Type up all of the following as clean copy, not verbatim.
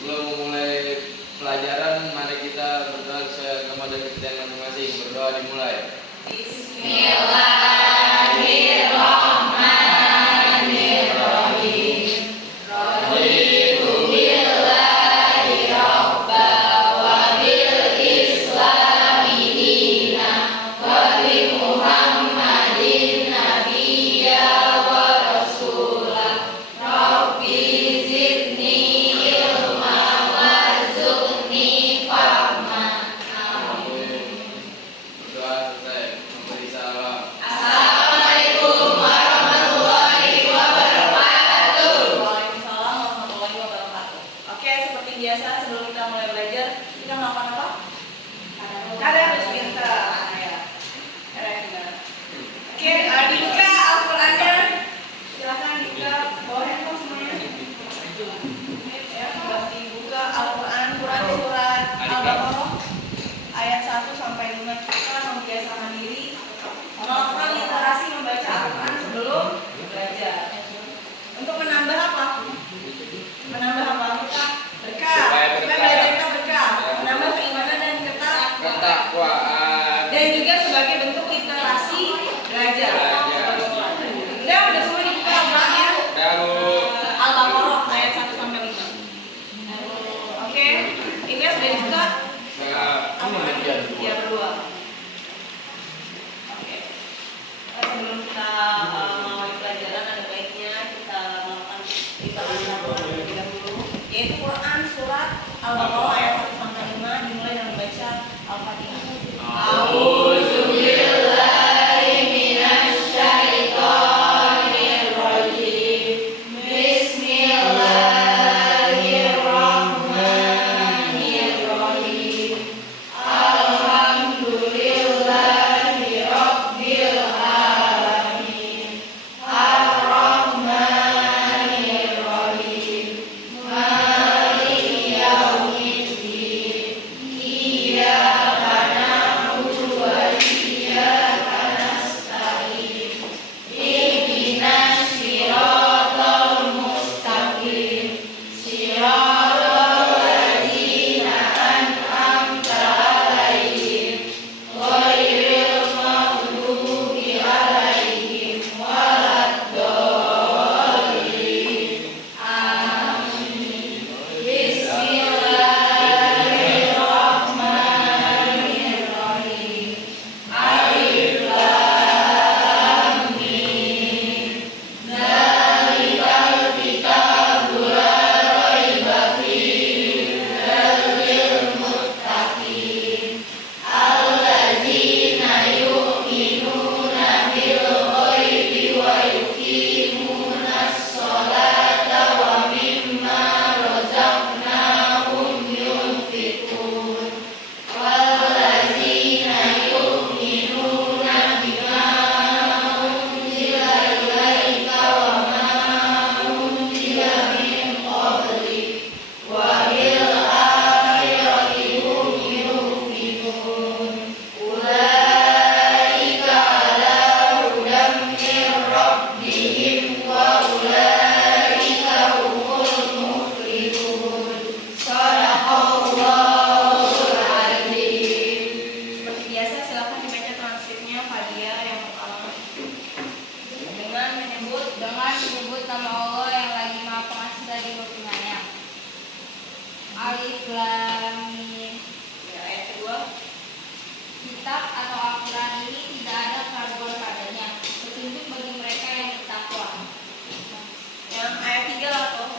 Sebelum memulai pelajaran, mari kita berdoa kepada kita masing-masing. Berdoa dimulai. Bismillahirrahmanirrahim. Raditu billahi rabba wa bil islami dina wa bi Muhammadin nabiyya wa rasulah. Rabbi zidni ilma warzuqni fahma. Berdoa selesai. Memberi salam. Assalamualaikum warahmatullahi wabarakatuh. Waalaikumsalam warahmatullahi wabarakatuh. Oke, seperti biasa sebelum kita mulai belajar, kita melakukan apa? Kalian harus pintar. Ya. Keren banget. Oke, dibuka Al-Qur'annya. Silakan dibuka. Bawa handphone semuanya. Ya, dibuka Al-Qur'an, Quran surat Al-Baqarah ayat 1 sampai 5. Kita membiasakan diri melakukan literasi membaca Al-Quran sebelum belajar. Untuk menambah apa? Menambah apa? Berkah. Supaya berkah. Supaya belajar kita berkah. Menambah keimanan dan Ketakwaan. dan juga sebagai bentuk literasi belajar. Udah semua dibuka Al-Qurannya. Al-Baqarah ayat 1 sampai 5. Oke, ini sudah dibuka. Ya, berdua. Oke. Sebelum kita mengawali pelajaran, ada baiknya kita melakukan literasi Al-Quran terlebih dahulu, yaitu Quran surat Al-Baqarah ayat 1 sampai 5 dimulai dengan membaca Al-Fatihah. A'udzubillahi minasyaitonirrajim. Bismillahirrahmanirrahim. Alhamdulillahi rabbil alamin. Ar-Rahmanirrahim. Maliki yaumiddin. Iyyaka na'budu wa iyyaka nasta'in. Ihdinas siratal mustaqim. Siratal ladzina an'amta 'alaihim ghairil maghdubi 'alaihim waladdallin. Amin. Bismillahirrahmanirrahim. Alif lam mim. Dzalikal kitabu la raiba fihi hudal lil muttaqin. Alladzina yu'minuna bil ghaibi wa yuqimunas sholata wa mimma razaqnahum yunfiqun. Walladzina yu'minuna bima unzila ilaika wa ma unzila min qablik wa bil akhirati hum yuqinun. Ulaika ala hudan min rabbihim wa ulaika humul muflihun. Shadaqallahul azim. Seperti biasa, silakan dibaca transkripnya Fadia yang pertama dengan menyebut nama Allah yang lagi Maha Pengasih lagi Maha Penyayang. Alif Lam Mim. ya, ayat kedua. Kitab atau Al-Quran ini tidak ada keraguan padanya, petunjuk bagi mereka yang bertakwa. Yang ayat 3 lah tuh.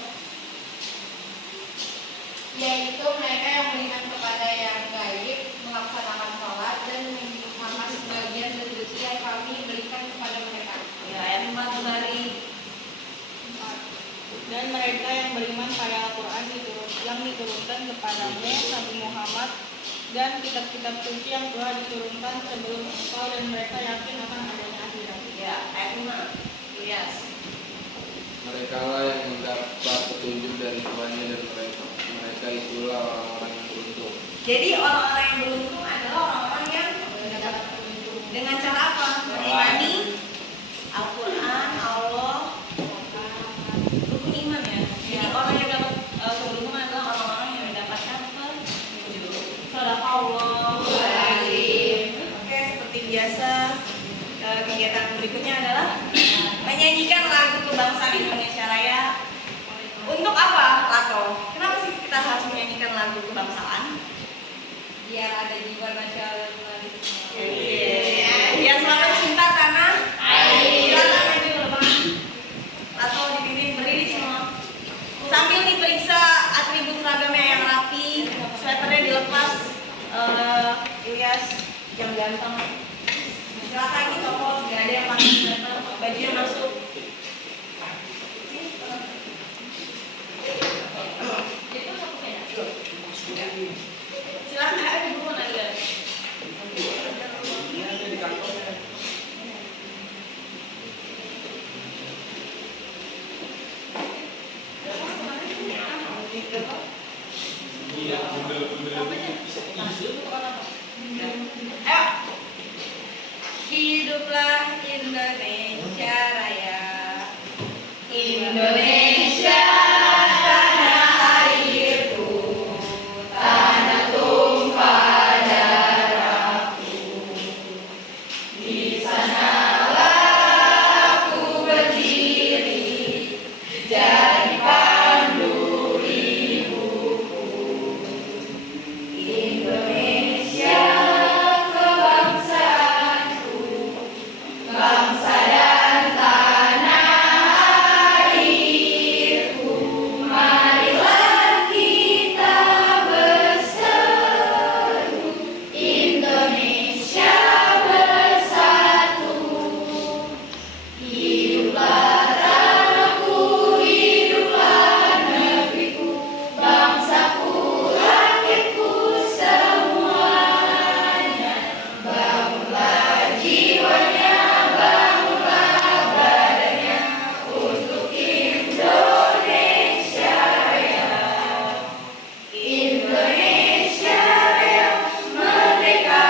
Yaitu mereka yang beriman kepada yang gaib, melaksanakan sholat dan mengamalkan sebagian rezeki yang kami berikan kepada mereka. Ya, ayat 4 kembali. Dan mereka yang beriman pada Al-Quran yang diturunkan kepadamu Nabi Muhammad dan kitab-kitab suci yang telah diturunkan sebelum engkau dan mereka yakin akan adanya akhirat. Ya, ayat 5. Ilyas. Mereka lah yang mendapat petunjuk dari Tuhannya dan mereka itulah orang-orang yang beruntung. Jadi orang-orang yang beruntung adalah orang-orang yang mendapat petunjuk. Dengan cara apa? Mengimani Al-Quran, Allah, berikutnya adalah menyanyikan lagu kebangsaan Indonesia Raya. Untuk apa, Lato? Kenapa sih kita harus menyanyikan lagu kebangsaan? Biar ada jiwa nasionalisme. Biar selalu cinta tanah air. Silakan maju ke depan. Lato dipimpin berdiri semua. Sambil diperiksa atribut seragamnya yang rapi, sweaternya dilepas. Ilyas yang ganteng. Silakan ditopol, nggak ada yang pakai sweater, bajunya masuk. Silakan ada dulu ada. Ayo. Hiduplah Indonesia Raya. Indonesia tanah airku, tanah tumpah darahku. Di sanalah aku berdiri, jadi pandu ibuku. Indonesia kebangsaanku, bangsa dan tanah airku. Marilah kita berseru, Indonesia bersatu. Hiduplah tanahku, hiduplah negeriku, bangsaku, rakyatku semuanya. Bangunlah jiwanya, bangunlah badannya untuk Indonesia Raya. Indonesia Raya, merdeka,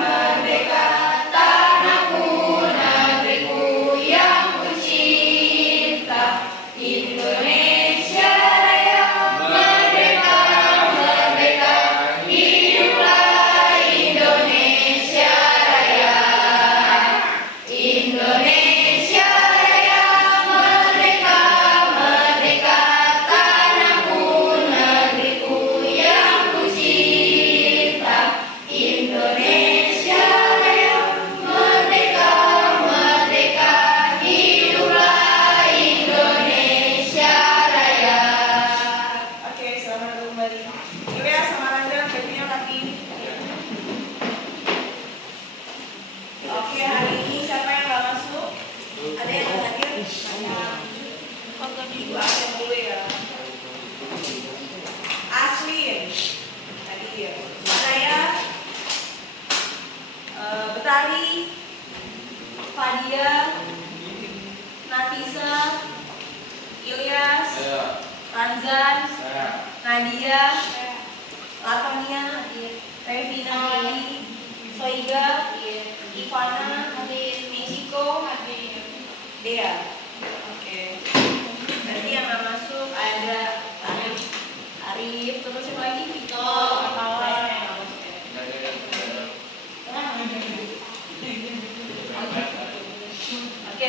merdeka, tanahku, negeriku yang ku cinta. Indonesia Raya, merdeka, merdeka, hiduplah Indonesia Raya. Indonesia Raya, merdeka, merdeka, tanahku, negeriku yang ku cinta. Indonesia Raya, merdeka, merdeka, hiduplah Indonesia Raya. Oke, selamat datang kembali. Ilyas sama Randa, bajunya rapi. Oke, hari ini siapa yang nggak masuk? Ada yang nggak hadir? Ibu Aslin dulu ya. Aslin, hadir. Saya, Betari, Fadia, Natisa, Ilyas, Ranzan, Nadia, Latonia, Revina, Soiga, Ivana, Michiko, Dea. Oke. Berarti yang nggak masuk ada Arif, terus siapa lagi? Vito, Kawan yang nggak masuk ya. Oke,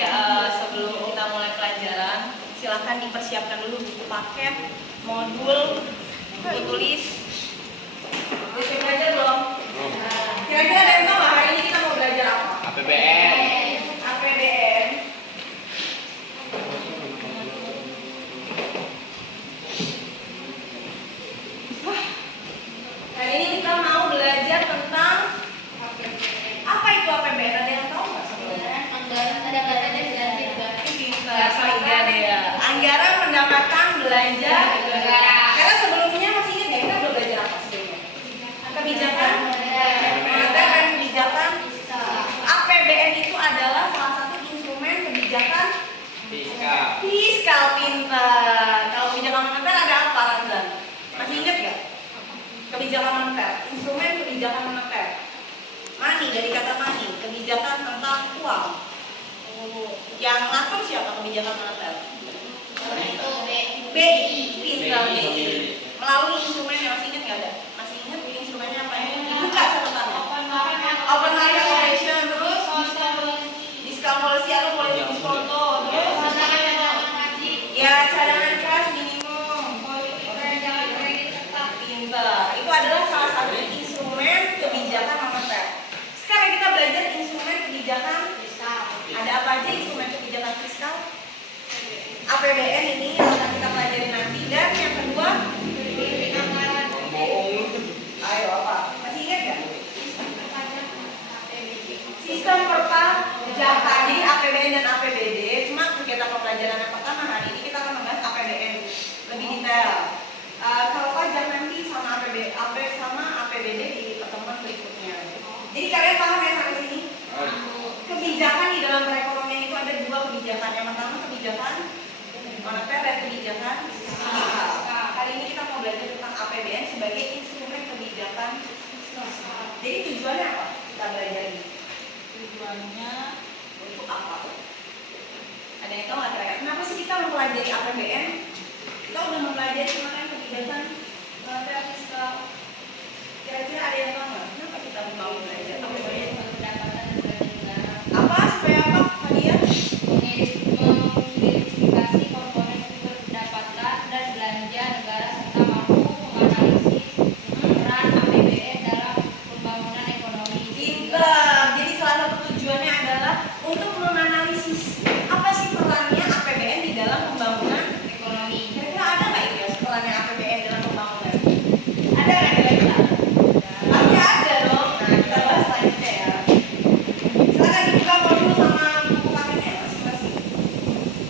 sebelum kita mulai pelajaran, silahkan dipersiapkan dulu buku paket, modul, buku tulis. Udah siap belajar belum? Kira-kira ada yang tahu nggak hari ini kita mau belajar apa? APBN. APBN. Wah, hari ini kita mau belajar tentang apa itu APBN. Ada yang tahu nggak sebelumnya? Anggaran pendapatan dan belanja negara. Pintar, Soiga Dea. Anggaran pendapatan belanja negara. Karena sebelumnya masih ingat ya kita udah belajar apa sebelumnya? Kebijakan moneter dan kebijakan APBN itu adalah salah satu instrumen kebijakan fiskal. Pintar. Kalau kebijakan moneter ada apa, Ranzan? Masih ingat nggak? Kebijakan moneter, instrumen kebijakan moneter. Money, dari kata money, kebijakan tentang uang. Yang ngatur siapa kebijakan moneter? BI, pintar BI. Melalui instrumen yang masih ingat nggak ada? Masih ingat instrumennya apa ya? Dibuka catatannya. Open market operation, terus discount policy kebijakan fiskal. Ada apa aja instrumen kebijakan fiskal? APBN ini yang akan kita pelajari nanti. Dan yang kedua, ayo apa? Masih ingat nggak? Sistem perpajakan. Jadi APBN dan APBD. Cuma kegiatan pembelajaran yang pertama hari ini kita akan membahas APBN lebih detail. Kalau pajak nanti sama APBD di pertemuan berikutnya. Jadi kalian paham ya sampai sini? Kebijakan di dalam perekonomian itu ada dua kebijakan. Yang pertama kebijakan moneter dan kebijakan fiskal. Kali ini kita mau belajar tentang APBN sebagai instrumen kebijakan fiskal. Jadi tujuannya apa? Kita belajar ini. Tujuannya Untuk apa? Ada yang tahu nggak kira-kira? Kenapa sih kita mempelajari APBN? Kita udah mempelajari kemarin kebijakan moneter fiskal. Kira-kira ada yang tahu nggak? Kenapa kita mau belajar APBN? Apa? Supaya apa? Hadiah? Mengidentifikasi komponen sumber pendapatan dan belanja negara serta mampu menganalisis peran APBN dalam pembangunan ekonomi. Pintar. Jadi salah satu tujuannya adalah untuk menganalisis apa sih perannya APBN di dalam pembangunan Ekonomi. Kira-kira ada nggak ya perannya APBN dalam pembangunan? Ada nggak kira-kira? Pasti ada dong. Nah kita bahas selanjutnya ya. Silakan dibuka modul sama buku paketnya masing-masing.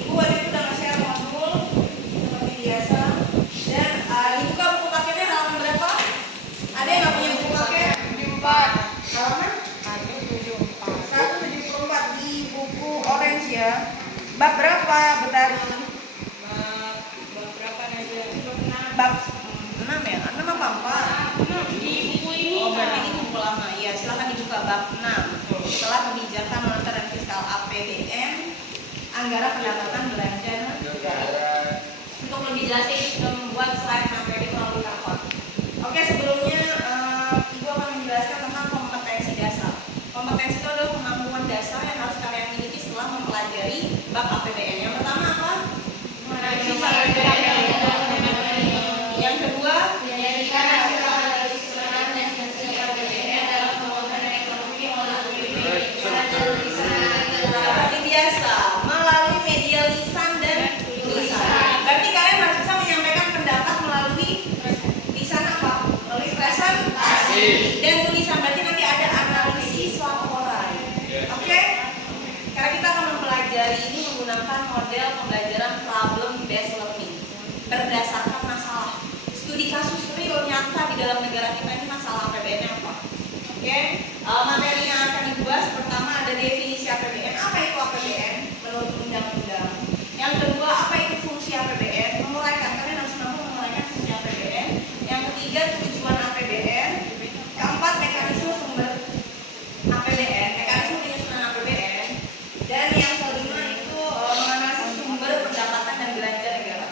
Ibu waktu itu udah nge-share modul seperti biasa. Dan dibuka buku paketnya halaman berapa? Ada yang nggak punya buku paket? 74. Halaman? 174 di buku orange ya. Bab berapa, Betari? berapa aja? Bab 6 ya? 6 apa 4? Di buku ini. Oh, berarti ini buku lama. Iya, silakan dibuka bab 6. Setelah kebijakan moneter dan fiskal APBN, anggaran pendapatan belanja negara. Untuk lebih jelasnya ini sudah membuat slide materi melalui Canva. Oke, sebelumnya Ibu akan menjelaskan tentang kompetensi dasar. Kompetensi itu adalah kemampuan dasar yang harus kalian miliki setelah mempelajari bab APBN. Yang pertama apa? Menganalisis APBN. Yang kedua, Menjadikan hasil analisis peran dan fungsi APBN dalam pembangunan ekonomi melalui seperti biasa melalui media lisan dan tulisan. Berarti kalian harus bisa menyampaikan pendapat melalui lisan apa? Melalui presentasi dan tulisan. Berarti nanti ada analisis laporan. Oke? Karena kita akan mempelajari ini menggunakan model pembelajaran problem based learning berdasarkan masalah. Studi kasus real nyata di dalam negara kita ini masalah APBN apa? Oke? Materi yang akan dibahas pertama ada definisi APBN. Apa itu APBN menurut undang-undang? Yang kedua, apa itu fungsi APBN? Memulaikan, kalian harus mampu memulaikan fungsi APBN. Yang ketiga, tujuan APBN. Keempat, mekanisme sumber APBN, mekanisme penyusunan APBN. Dan yang kelima itu menganalisis sumber pendapatan dan belanja negara.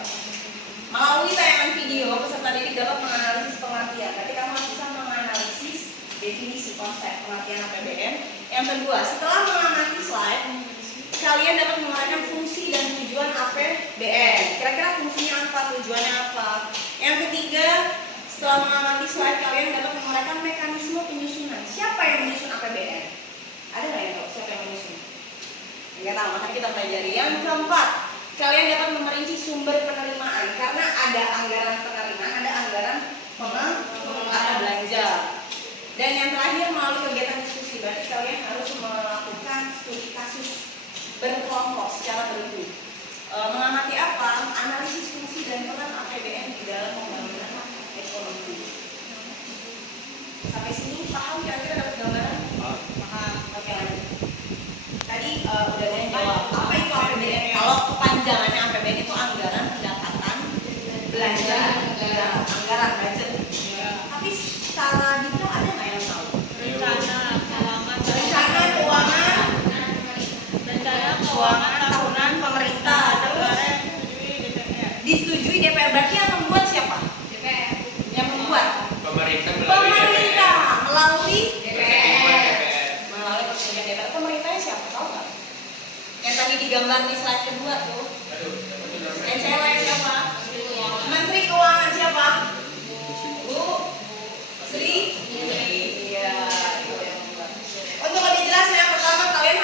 Melalui tayangan video, peserta didik dapat menganalisis pengertian. Berarti kamu harus bisa menganalisis definisi konsep pengertian APBN. Yang kedua, setelah mengamati slide, kalian dapat menguraikan fungsi dan tujuan APBN. Kira-kira fungsinya apa, tujuannya apa? Yang ketiga, setelah mengamati slide, kalian dapat menguraikan mekanisme penyusunan. Siapa yang menyusun APBN? Ada nggak yang tahu siapa yang menyusun? Nggak tahu, makanya kita pelajari. Yang keempat, kalian dapat memerinci sumber penerimaan karena ada anggaran penerimaan, ada anggaran ada belanja. Dan yang terakhir melalui kegiatan diskusi, berarti kalian harus melakukan studi kasus berkelompok secara bergrup. Mengamati apa? Analisis fungsi dan peran APBN di dalam pembangunan ekonomi. Sampai sini paham kira-kira dapat gambaran? Paham. Oke, lanjut. Tadi udah ada yang jawab. Apa itu APBN? Kalau kepanjangannya APBN itu anggaran pendapatan belanja negara, anggaran budget. Tapi secara detail ada nggak yang tahu? Rencana keuangan tahunan pemerintah terus disetujui DPR. Berarti yang membuat siapa? DPR. Yang membuat Pemerintah melalui DPR. melalui persetujuan DPR. Pemerintahnya siapa, tahu nggak? Yang tadi digambar di slide kedua tuh. Yang cewek siapa? Menteri Keuangan siapa? Bu Sri. Iya, itu yang membuat. Untuk lebih jelas, yang pertama kalian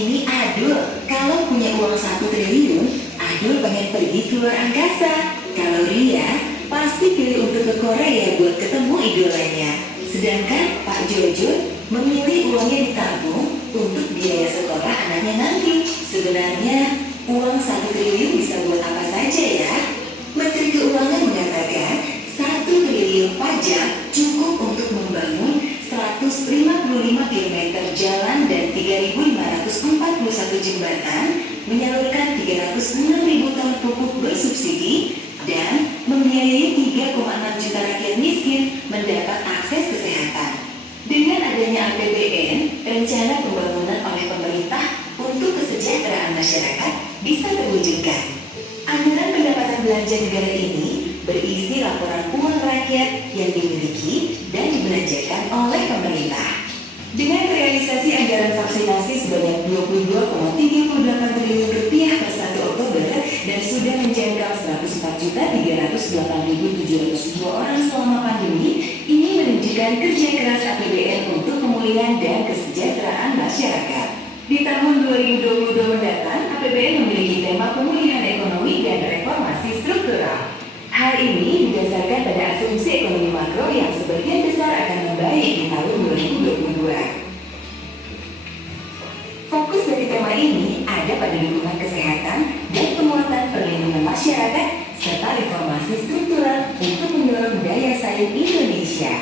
ini Adul. Kalau punya uang 1 triliun, Adul pengen pergi ke luar angkasa. Kalau Ria, pasti pilih untuk ke Korea buat ketemu idolanya. Sedangkan Pak Jojo memilih uangnya ditabung untuk biaya sekolah anaknya nanti. Sebenarnya uang 1 triliun bisa buat apa saja ya? Menteri Keuangan mengatakan 1 triliun pajak cukup untuk membangun 155 km jalan dan 3.541 jembatan, menyalurkan 306.000 ton pupuk bersubsidi, dan membiayai 3,6 juta rakyat miskin mendapat akses kesehatan. Dengan adanya APBN, rencana pembangunan oleh pemerintah untuk kesejahteraan masyarakat bisa terwujudkan. Anggaran pendapatan belanja negara ini berisi laporan uang rakyat yang dimiliki dan dibelanjakan oleh pemerintah. Dengan realisasi anggaran vaksinasi sebanyak 22,38 triliun rupiah per 1 Oktober dan sudah menjangkau 104.308.702 orang selama pandemi, ini menunjukkan kerja keras APBN untuk pemulihan dan kesejahteraan masyarakat. Di tahun 2022 mendatang, APBN memiliki tema pemulihan ekonomi dan reformasi struktural. Hal ini didasarkan pada asumsi ekonomi makro yang sebagian besar akan membaik di tahun 2022. Fokus dari tema ini ada pada dukungan kesehatan dan penguatan perlindungan masyarakat serta reformasi struktural untuk mendorong daya saing Indonesia.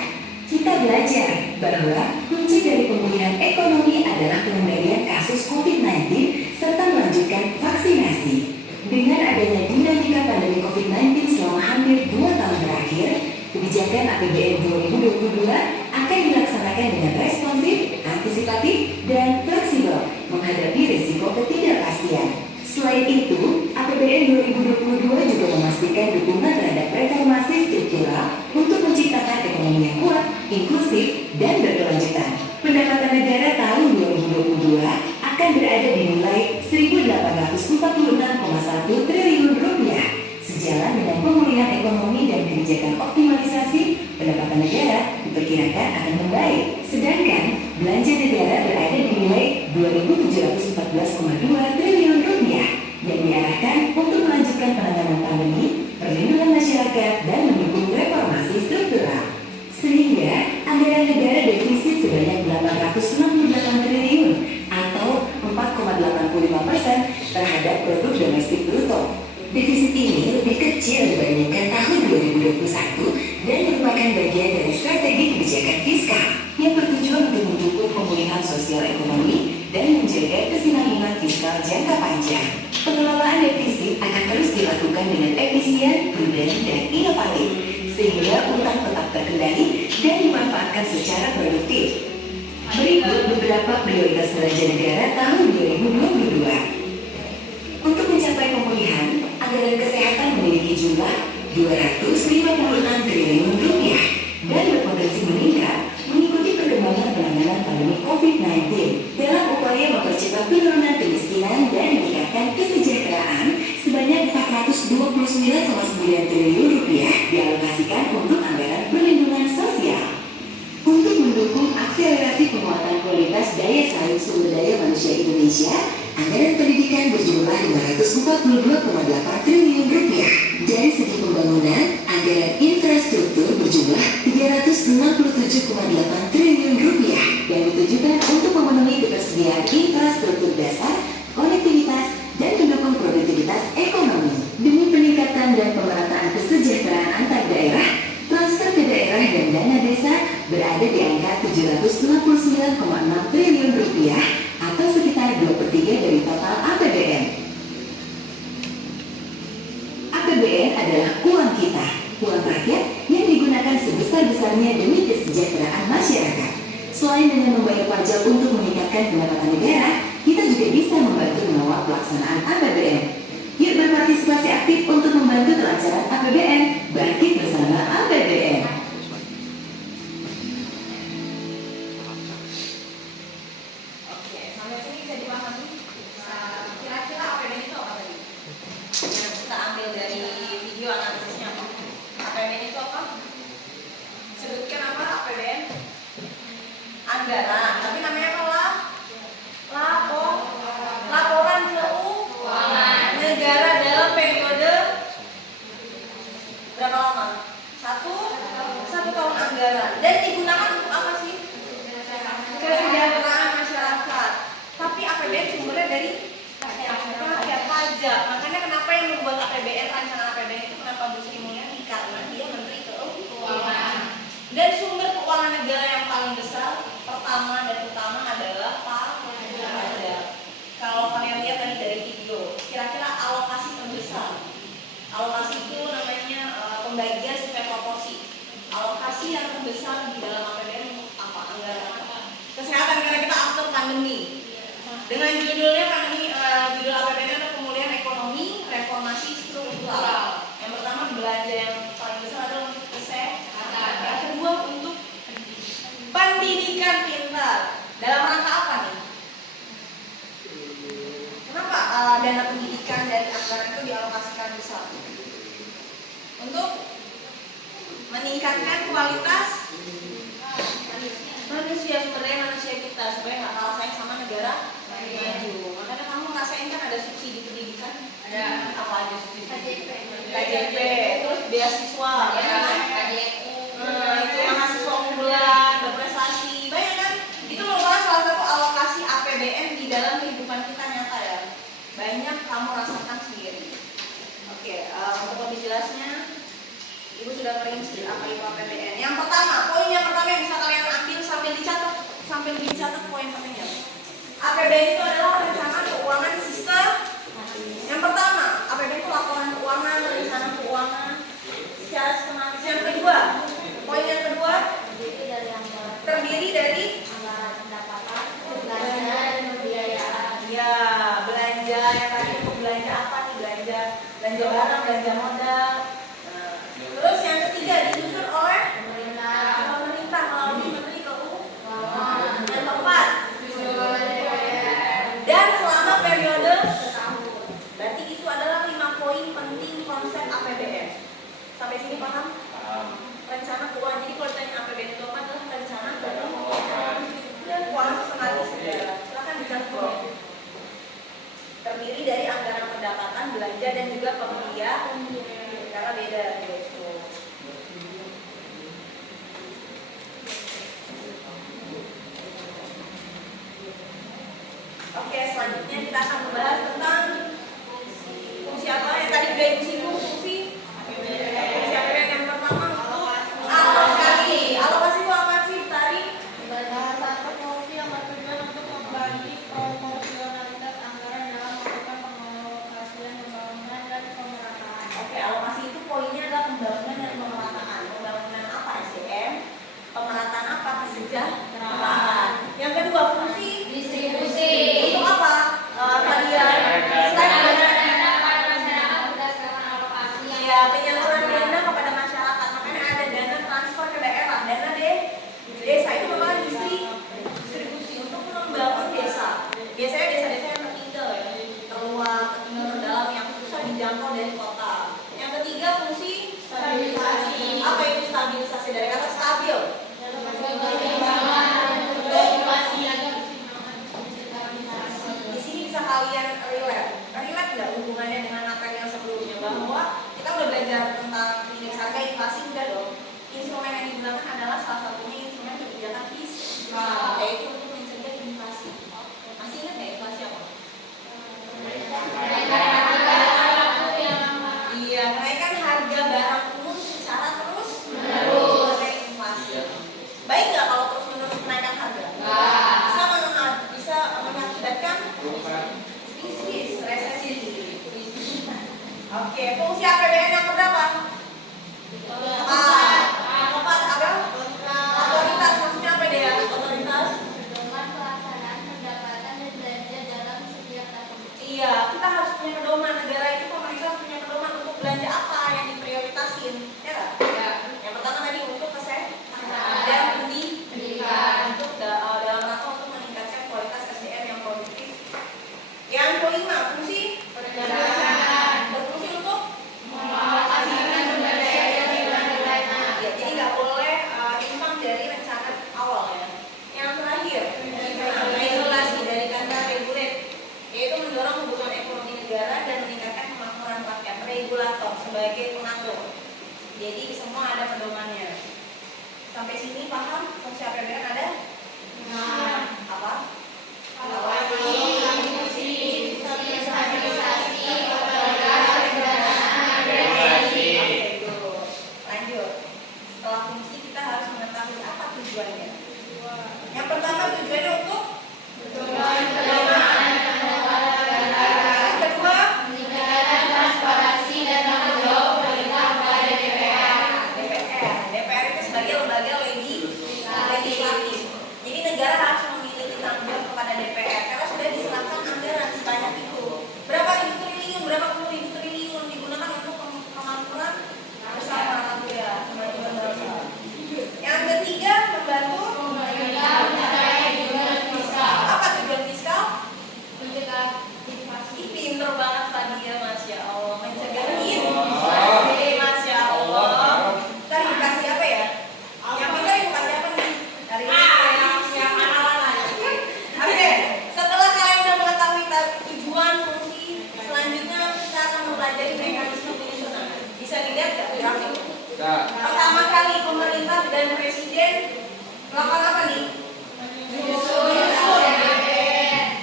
Kita belajar bahwa kunci dari pemulihan ekonomi adalah pengendalian kasus COVID-19 serta melanjutkan vaksinasi. Dengan adanya dinamika pandemi COVID-19 selama hampir 2 tahun terakhir, kebijakan APBN 2022 akan dilaksanakan dengan responsif, antisipatif, dan fleksibel menghadapi risiko ketidakpastian. Selain itu, APBN 2022 juga memastikan dukungan terhadap reformasi struktural untuk menciptakan ekonomi yang kuat, inklusif, dan berkelanjutan. Pendapatan negara tahun 2022 akan berada di nilai 1.846,1 triliun rupiah. Sejalan dengan pemulihan ekonomi dan kebijakan optimalisasi, pendapatan negara diperkirakan akan membaik. Sedangkan belanja negara berada di nilai 2.714,2 triliun rupiah yang diarahkan untuk melanjutkan penanganan pandemi, perlindungan masyarakat, dan mendukung reformasi struktural. Sehingga anggaran negara defisit sebanyak 868 triliun atau 4,85% terhadap produk domestik bruto. Defisit ini lebih kecil dibandingkan tahun 2021 dan merupakan bagian dari strategi kebijakan fiskal yang bertujuan untuk mendukung pemulihan sosial ekonomi dan menjaga kesinambungan fiskal jangka panjang. Pengelolaan defisit akan terus dilakukan dengan efisien, prudent, dan inovatif sehingga utang tetap terkendali dan dimanfaatkan secara produktif. Berikut beberapa prioritas belanja negara tahun 2022. Untuk mencapai pemulihan, anggaran kesehatan memiliki jumlah 256 triliun rupiah dan berpotensi meningkat mengikuti perkembangan penanganan pandemi COVID-19 dalam upaya mempercepat penurunan kemiskinan dan meningkatkan kesejahteraan. Sebanyak 429,9 triliun rupiah dialokasikan untuk anggaran perlindungan sosial. Untuk mendukung akselerasi penguatan kualitas daya saing sumber daya manusia Indonesia, anggaran pendidikan berjumlah 542,8 triliun rupiah. Dari segi pembangunan, anggaran infrastruktur berjumlah 367,8 triliun rupiah yang ditujukan untuk memenuhi ketersediaan infrastruktur dasar, konektivitas, dan mendukung produktivitas ekonomi. Demi peningkatan dan pemerataan kesejahteraan antar daerah, transfer ke daerah dan dana desa berada di angka 769,6 triliun rupiah atau sekitar 2/3 dari total APBN. APBN adalah uang kita, uang rakyat yang digunakan sebesar-besarnya demi kesejahteraan masyarakat. Selain dengan membayar pajak untuk meningkatkan pendapatan negara, kita juga bisa membantu mengawal pelaksanaan APBN. Yuk berpartisipasi aktif untuk membantu kelancaran APBN. Bangkit bersama APBN. Oke, sampai sini bisa dipahami? Kira-kira APBN itu apa tadi? Yang kita ambil dari video analisisnya apa? APBN itu apa? Sebutkan apa APBN? Anggaran, tapi namanya apa lah? Laporan. Dan sumber keuangan negara yang paling besar pertama dan utama adalah pajak. Kalau kalian lihat tadi dari video, kira-kira alokasi terbesar. Alokasi itu namanya pembagian sesuai proporsi. Alokasi yang terbesar di dalam APBN untuk apa? Anggaran apa? Kesehatan, karena kita after pandemi. Dengan judulnya pandemi, judul APBN adalah pemulihan ekonomi, reformasi struktural. Yang pertama belanja yang paling besar adalah untuk kesehatan. Yang kedua untuk pendidikan pintar. Dalam rangka apa nih? Kenapa dana pendidikan dari anggaran itu dialokasikan besar? Untuk meningkatkan kualitas manusia, sumber daya manusia kita supaya nggak kalah saing sama negara maju. Makanya kamu ngerasain kan ada subsidi pendidikan? Ada. Apa aja subsidi? KJP, terus beasiswa, itu mahasiswa unggulan, berprestasi, banyak kan? Itu merupakan salah satu alokasi APBN di dalam kehidupan kita nyata ya. Banyak kamu rasakan sendiri. Oke, untuk lebih jelasnya, Ibu sudah merinci apa itu APBN. Yang pertama, poin yang pertama yang bisa kalian ambil sambil dicatat poin pentingnya. APBN itu adalah rencana keuangan sistem. Yang pertama, APBN itu laporan keuangan, rencana keuangan secara sistematis. Yang kedua, poin yang kedua terdiri dari anggaran pendapatan, belanja dan pembiayaan. ya belanja yang tadi untuk belanja apa nih? Belanja barang, belanja modal. Terus yang ketiga disusun oleh pemerintah melalui Menteri Keuangan. Yang keempat, dan selama periode setahun. Berarti itu adalah 5 poin penting konsep APBN. Sampai sini paham? Rencana keuangan. Jadi kalau ditanya APBN itu apa, adalah rencana keuangan dan keuangan sistematis negara. Silakan dicatat. Terdiri dari anggaran pendapatan, belanja dan juga pembelian. Karena beda gitu. Oke, selanjutnya kita akan membahas tentang fungsi apa yang tadi udah Ibu singgung, fungsi APBN. Yang pertama untuk alokasi. Alokasi itu apa sih tadi? Satu fungsi yang bertujuan untuk membagi proporsionalitas anggaran dalam melakukan pengalokasian pembangunan dan pemerataan. Oke, alokasi itu poinnya adalah pembangunan dan pemerataan. Pembangunan apa? SDM. Pemerataan apa? Kesejahteraan. Yang kedua, fungsi Distribusi. untuk apa? Kalian selain Dana pada masyarakat berdasarkan alokasi yang ya penyaluran dana kepada masyarakat. Makanya ada dana transfer ke daerah, dana desa itu merupakan distribusi untuk membangun desa. Biasanya desa-desa yang tertinggal ya, terluar, terdalam, yang susah dijangkau dari kota. Yang ketiga, fungsi stabilisasi. apa itu stabilisasi? Dari kata stabil. Di sini bisa kalian relate nggak hubungannya dengan materi yang sebelumnya, bahwa kita udah belajar tentang indeks harga inflasi, udah dong. Instrumen yang digunakan adalah salah satunya instrumen kebijakan fiskal, yaitu untuk mencegah inflasi. Masih ingat nggak inflasi apa? Iya, kenaikan harga barang umum secara terus menerus. Inflasi. Baik nggak kalau terus menerus kenaikan harga? Bisa mengakibatkan krisis, resesi. Oke, fungsi APBN yang berapa? Keempat ada otoritas. Maksudnya apa dia? Otoritas. Pedoman pelaksanaan pendapatan dan belanja dalam setiap tahun. Iya, kita harus punya pedoman. Negara itu pemerintah punya pedoman untuk belanja apa yang diprioritasin, ya nggak? Yang pertama tadi untuk kesehatan dan pendidikan, untuk dalam rangka untuk meningkatkan kualitas SDM yang produktif. Yang kelima, fungsi perencanaan. Berfungsi untuk Mengalokasikan sumber daya yang nilai-nilai. ya, jadi nggak boleh nyimpang dari rencana awal ya. Yang terakhir, regulasi dari kata regulate, yaitu mendorong kebutuhan ekonomi negara dan meningkatkan kemakmuran rakyat. Regulator sebagai pengatur. Jadi semua ada pedomannya. Sampai sini paham fungsi APBN ada? Apa? Lanjut. Setelah fungsi kita harus mengetahui Nah, Pertama kali pemerintah dan presiden melakukan apa nih? Menyusun.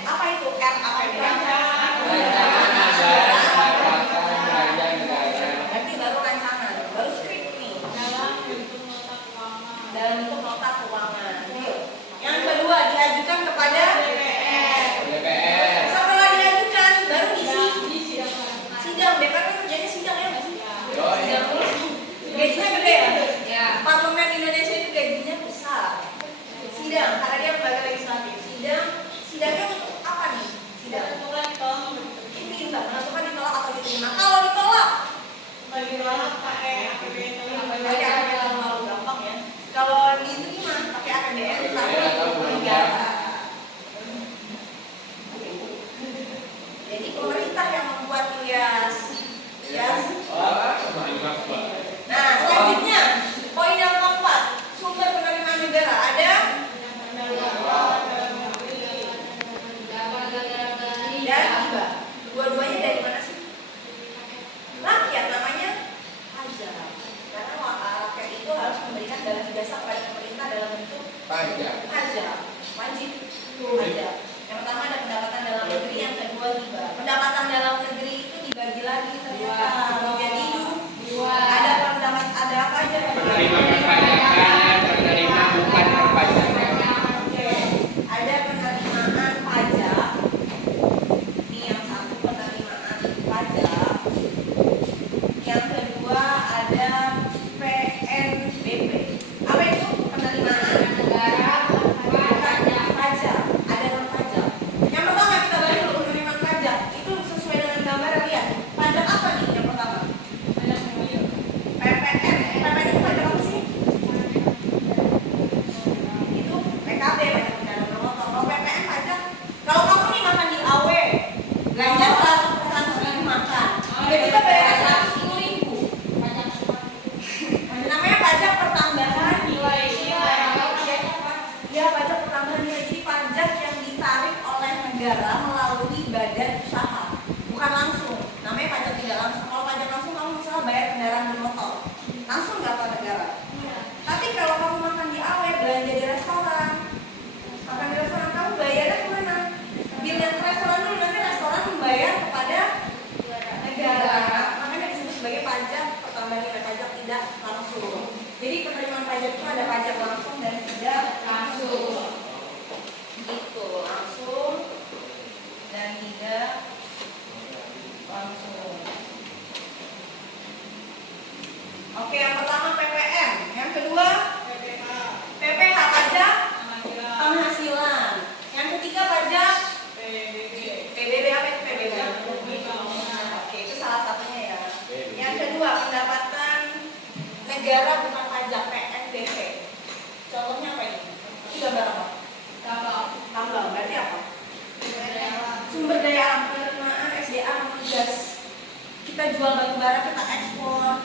Apa itu? RAPBN? rancangan anggaran pendapatan belanja negara. Berarti baru rancangan, baru skrip nih. Dalam bentuk nota keuangan. Yang kedua diajukan kepada DPR. setelah diajukan baru diisi sidang. DPR kan kerjanya sidang ya nggak sih? Yoi. Sidang terus. Gajinya gede ya? Ya. Parlemen Indonesia itu gajinya besar. Sidang, karena dia lembaga legislatif. Sidangnya untuk apa nih? Sidang. Ini menentukan ditolak atau diterima. Kalau ditolak, pakai APBN terlalu gampang ya. Kalau diterima pakai APBN tapi negara. Jadi pemerintah yang membuat IAS. Nah, selanjutnya poin yang keempat, sumber penerimaan negara ada dan hibah. Dua-duanya dari mana sih? Rakyat, namanya pajak. Karena rakyat itu harus memberikan balas jasa kepada pemerintah dalam bentuk Pajak. pajak, wajib pajak. Yang pertama ada pendapatan dalam negeri, yang kedua hibah. Pendapatan dalam negeri itu dibagi lagi ternyata menjadi dua. Ada apa aja? Penerima perpajakan, penerima bukan perpajakan. Oke. Ada penerimaan pajak. Ini yang satu penerimaan pajak. Yang kedua ada PNBP. Apa itu? Penerimaan negara bukan pajak. Ada non pajak. Yang pertama kita bahas dulu penerimaan pajak. Itu sesuai dengan gambar lihat. Pajak apa nih yang pertama? PPN. PPN itu pajak apa sih? Itu PKB, pajak kendaraan bermotor. Kalau PPN pajak, kalau kamu nih makan di AW, belanja 100.000 makan, tiba-tiba bayar 110.000. Namanya pajak pertambahan nilai. Iya, pajak pertambahan nilai. Jadi pajak yang ditarik oleh negara melalui badan usaha, bukan langsung. Namanya pajak tidak langsung. Kalau pajak langsung kamu misalnya bayar kendaraan bermotor, langsung nggak ke negara. Tapi kalau kamu makan di AW, belanja di restoran, makan di restoran, kamu bayarnya kemana? Bil yang ke restoran dulu, nanti restoran membayar kepada negara. Makanya disebut sebagai pajak pertambahan nilai, pajak tidak langsung. Jadi penerimaan pajak itu ada pajak langsung dan tidak langsung. Gitu, langsung dan tidak langsung. Oke, yang pertama PPN, yang kedua PPH pajak penghasilan, yang ketiga pajak PBB. Apa itu PBB? Oke, itu salah satunya ya. Yang kedua pendapatan negara bukan pajak, PNBP. Contohnya apa ini? Ini gambar apa? Tambang. Berarti apa? Sumber daya alam, penerimaan SDA migas. Kita jual batu bara, kita ekspor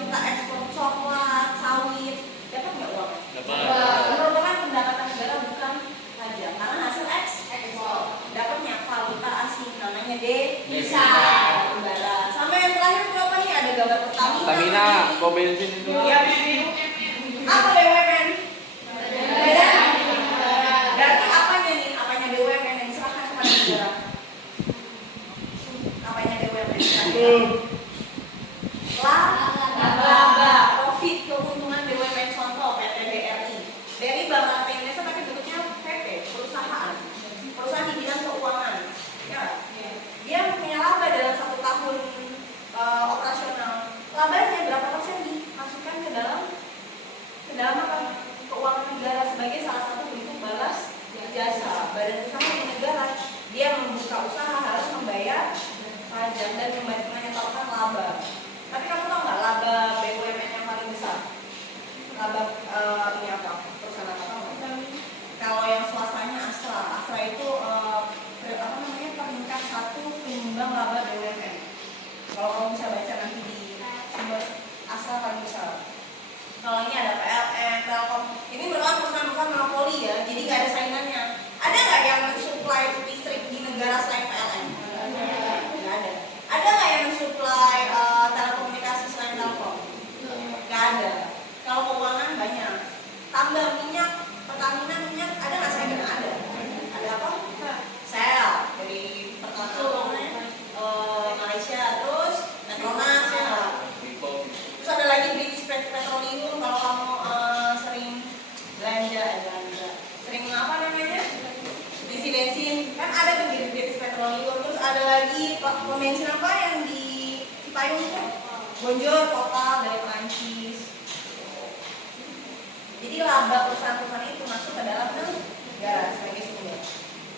coklat, sawit, dapat nggak uang? Dapat. Merupakan pendapatan negara bukan pajak, karena hasil ekspor. Dapatnya valuta asing, namanya devisa. Batu bara. Sama yang terakhir itu apa nih? Ada gambar Pertamina, pom bensin itu. Iya. Apa BUMN? Berarti apanya nih? Apanya BUMN yang diserahkan kepada negara? Apanya BUMN? Laba, profit, keuntungan BUMN, contoh PT BRI. BRI Bank Rakyat Indonesia tapi bentuknya PT, perusahaan di bidang keuangan. Ya, dia punya laba dalam 1 tahun operasional. Labanya berapa persen dimasukkan ke dalam apa? Keuangan negara sebagai salah satu bentuk balas jasa. Badan usaha di negara, dia membuka usaha harus membayar pajak dan menyetorkan laba. Tapi kamu tahu nggak, pom bensin apa yang di Cipayung itu? Bonjour, Total dari Prancis. Jadi laba perusahaan-perusahaan itu masuk ke dalam negara sebagai sumber.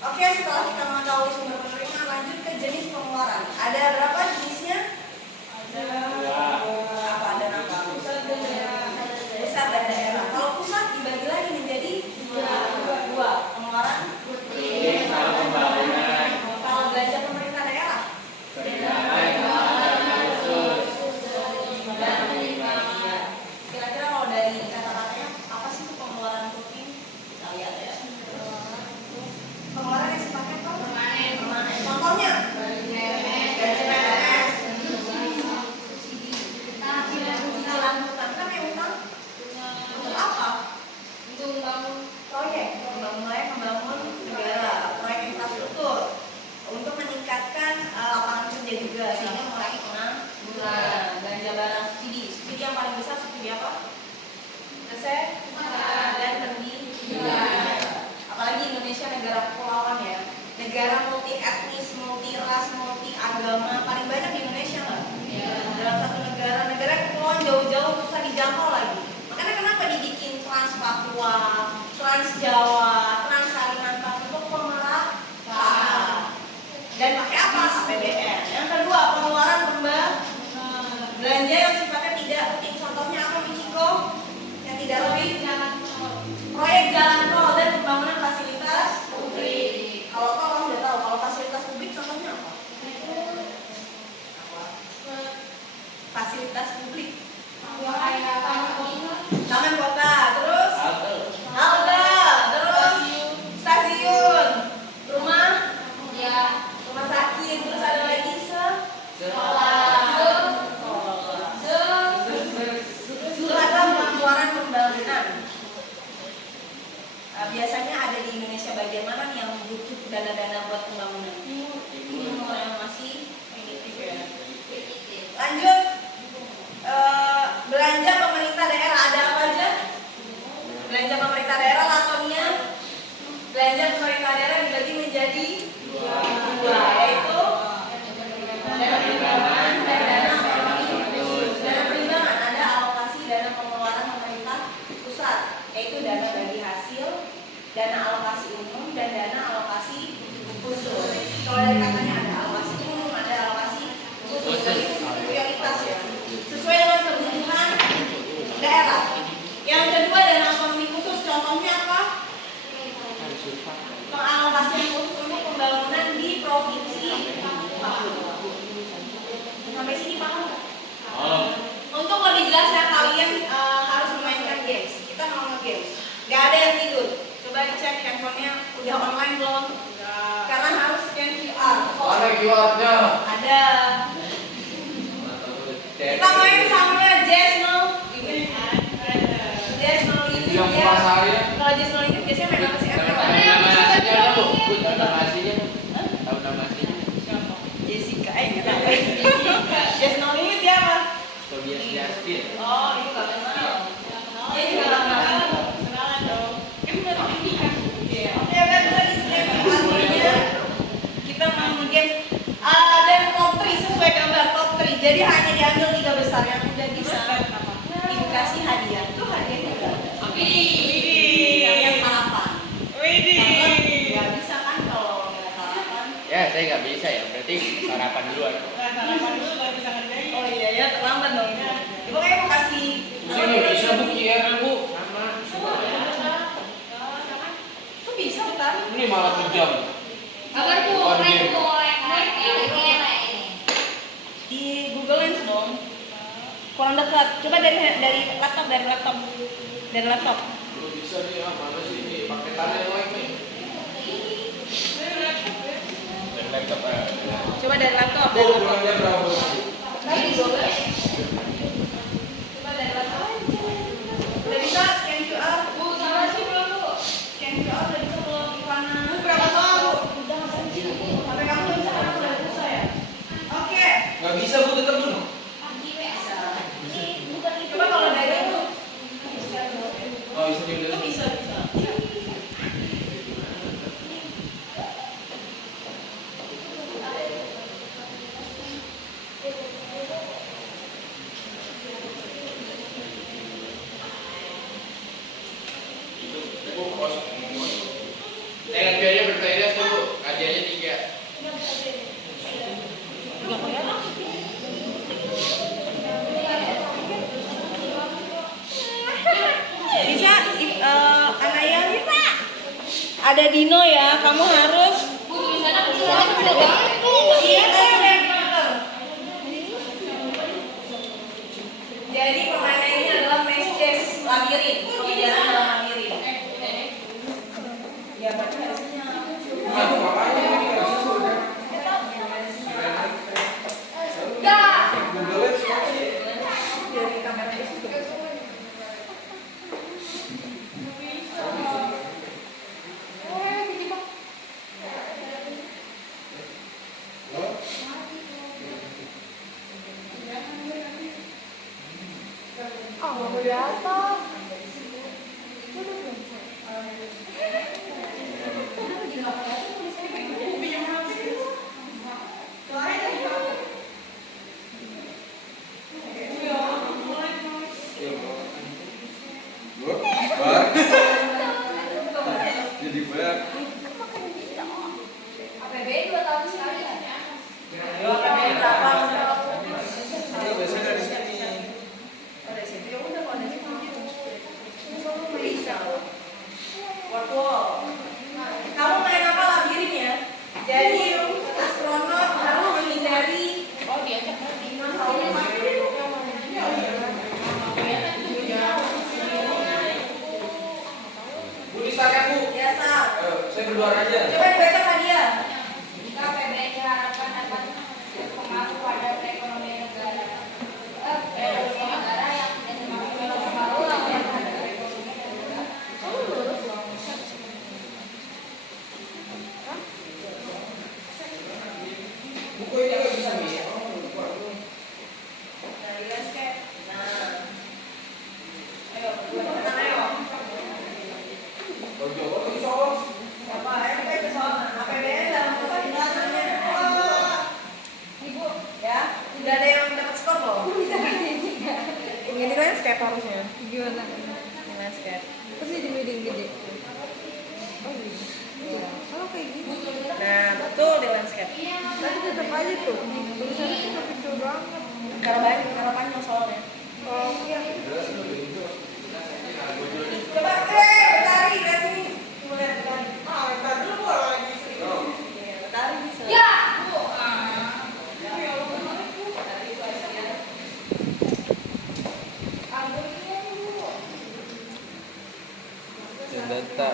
Oke, setelah kita mengetahui sumber penerimaan, lanjut ke jenis pengeluaran. Ada berapa jenisnya? Ada apa? Ada apa? Pusat dan daerah. Kalau pusat dibagi lagi menjadi dua. Pengeluaran. Kalau belanja pemerintah daerah. Kira-kira kalau dari kata-katanya apa sih itu pengeluaran rutin? Kita lihat ya. Pengeluaran yang sifatnya apa? Permanen. Contohnya? Gaji PNS. Cicilan hutang kan yang hutang? Untuk apa? Untuk membangun Proyek. Membangun negara, proyek infrastruktur. Untuk meningkatkan lapangan kerja juga sehingga mengurangi pengangguran. Belanja barang subsidi. Subsidi yang paling besar subsidi apa? Kesehatan dan pendidikan. Apalagi Indonesia negara kepulauan ya, negara multi etnis, multi ras, multi agama, paling banyak di Indonesia nggak? Dalam satu negara kepulauan jauh-jauh susah dijangkau lagi. Makanya kenapa dibikin Trans Papua, Trans Jawa, Trans Kalimantan untuk pemerataan. Dan pakai apa? APBN. Yang kedua, pengeluaran belanja yang sifatnya tidak rutin. Contohnya apa, Michiko? Yang tidak rutin? Proyek jalan tol dan pembangunan fasilitas publik. Kalau tol kamu udah tahu, kalau fasilitas publik contohnya apa? Fasilitas publik. Taman kota, terus halte, terus stasiun, rumah sakit, terus ada lagi sekolah. Itu adalah pengeluaran pembangunan. Biasanya ada di Indonesia bagian mana nih yang butuh dana-dana buat pembangunan? Timur yang masih primitif ya. Lanjut, belanja pemerintah daerah ada apa aja? Belanja pemerintah daerah latonya. Belanja pemerintah daerah dibagi menjadi dua, yaitu dana perimbangan dan dana otonomi khusus. Dana perimbangan ada alokasi dana pengeluaran pemerintah pusat, yaitu dana bagi hasil, dana alokasi umum, dan dana alokasi khusus. Kalau dari katanya ada alokasi umum, ada alokasi khusus, jadi prioritas ya, sesuai dengan kebutuhan daerah. Yang kedua dana otonomi khusus, contohnya apa? Pengalokasian khusus untuk pembangunan di provinsi Papua. Sampai sini paham nggak? Untuk lebih jelas ya, kalian harus memainkan games. Kita mau nge-games. Gak ada yang tidur. Coba dicek handphonenya udah online belum? Karena harus scan QR. Mana QR-nya? Ada. Kita main sama Jazz No Limit. Jazz No Limit Yang ya. puasa ya? Kalau Jazz No Limit biasanya main apa sih? Nama aslinya lu? Tahu nama aslinya? Tahu nama aslinya? Jessica, nggak tahu. Jazz No Limit ya apa? Tobias Justin. Oh, itu nggak kenal. Dia juga nggak kenal. Kenalan dong. Bener ini kan. Oke, udah bisa di scan QR-nya. Kita mau nge-game. Dan top 3 sesuai gambar top 3. Jadi hanya diambil 3 besar yang udah bisa dikasih hadiah. Itu hadiahnya nggak ada. Yang sarapan. Nggak bisa kan kalau nggak sarapan. Ya, saya nggak bisa ya. Berarti sarapan duluan. Sarapan dulu baru bisa ngerjain. Oh iya ya, terlambat dong. Ibu kayak mau kasih. Sini bisa bu QR bu. Sama. Tuh bisa bentar. Ini malah kejam. Kabar tuh, Di Google Lens dong. Kurang dekat. Coba dari laptop. Belum bisa nih, mana sih ini paketannya yang lain nih. Dari laptop Coba dari laptop. Bu, bulannya berapa? Tadi Google Lens. Coba dari laptop. Udah bisa scan QR. Bu, sama sih belum bu? Scan QR udah bisa belum? Ivana. Berapa tahun bu? Udah nggak bisa. Sampai kamu nggak bisa karena aku udah bisa ya. Oke. Nggak bisa bu, tetap dulu. Coba kalau dari itu. Oh, bisa juga. Bisa. Ada Dino ya, kamu harus Tulisannya kecil banget tuh. iya pinter. Jadi permainan ini adalah maze chess labirin, pengejaran dalam labirin. Ya, berarti harusnya. Dari kamera di situ. Jadi banyak. APB 2 tahun sekali ya. Biasanya dari sini. Kamu main apa labirin ya? Jadi astronot harus menghindari Bu, distakan Bu. biasa. Saya berdua aja. Coba dibaca hadiah. Jika APB diharapkan dapat berpengaruh pada perekonomian negara. Perekonomian negara yang tidak semakin berpengaruh terhadap perekonomian negara. Buku ini nggak bisa nih. Nah, di landscape. Nah. Ayo, tenang ayo. Kalau Jawa lagi soal. Siapa? Ayo kita ke soal. APBN dalam penggunanya. Ibu, ya. Udah ada yang dapat skor loh. Ini landscape harusnya. Gimana? Ini landscape. Terus jadi wedding gede. Oh iya. Kalau kayak gitu. Nah, betul di landscape. Tapi tetap aja tuh. Tulisannya tetap kecil banget. Karena panjang soalnya. Oh iya. Coba betari lihat sini. Coba lihat betari. Iya, betari bisa. Ya. Data.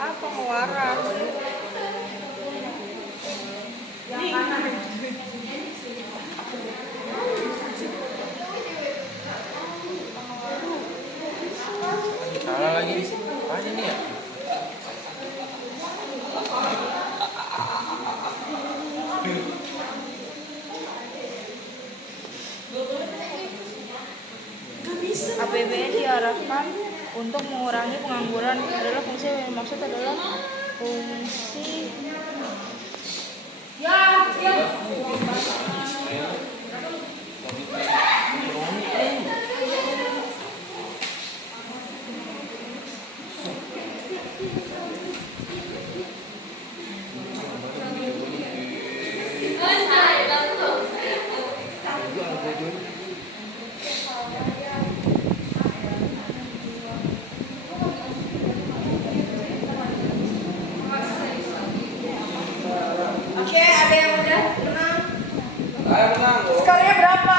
Apa ngewarang? Salah lagi. Apa ini ya? APBN diarahkan untuk mengurangi pengangguran. Adalah fungsi yang dimaksud adalah fungsi Oke, ada yang udah menang? Ayo menang. Skornya berapa?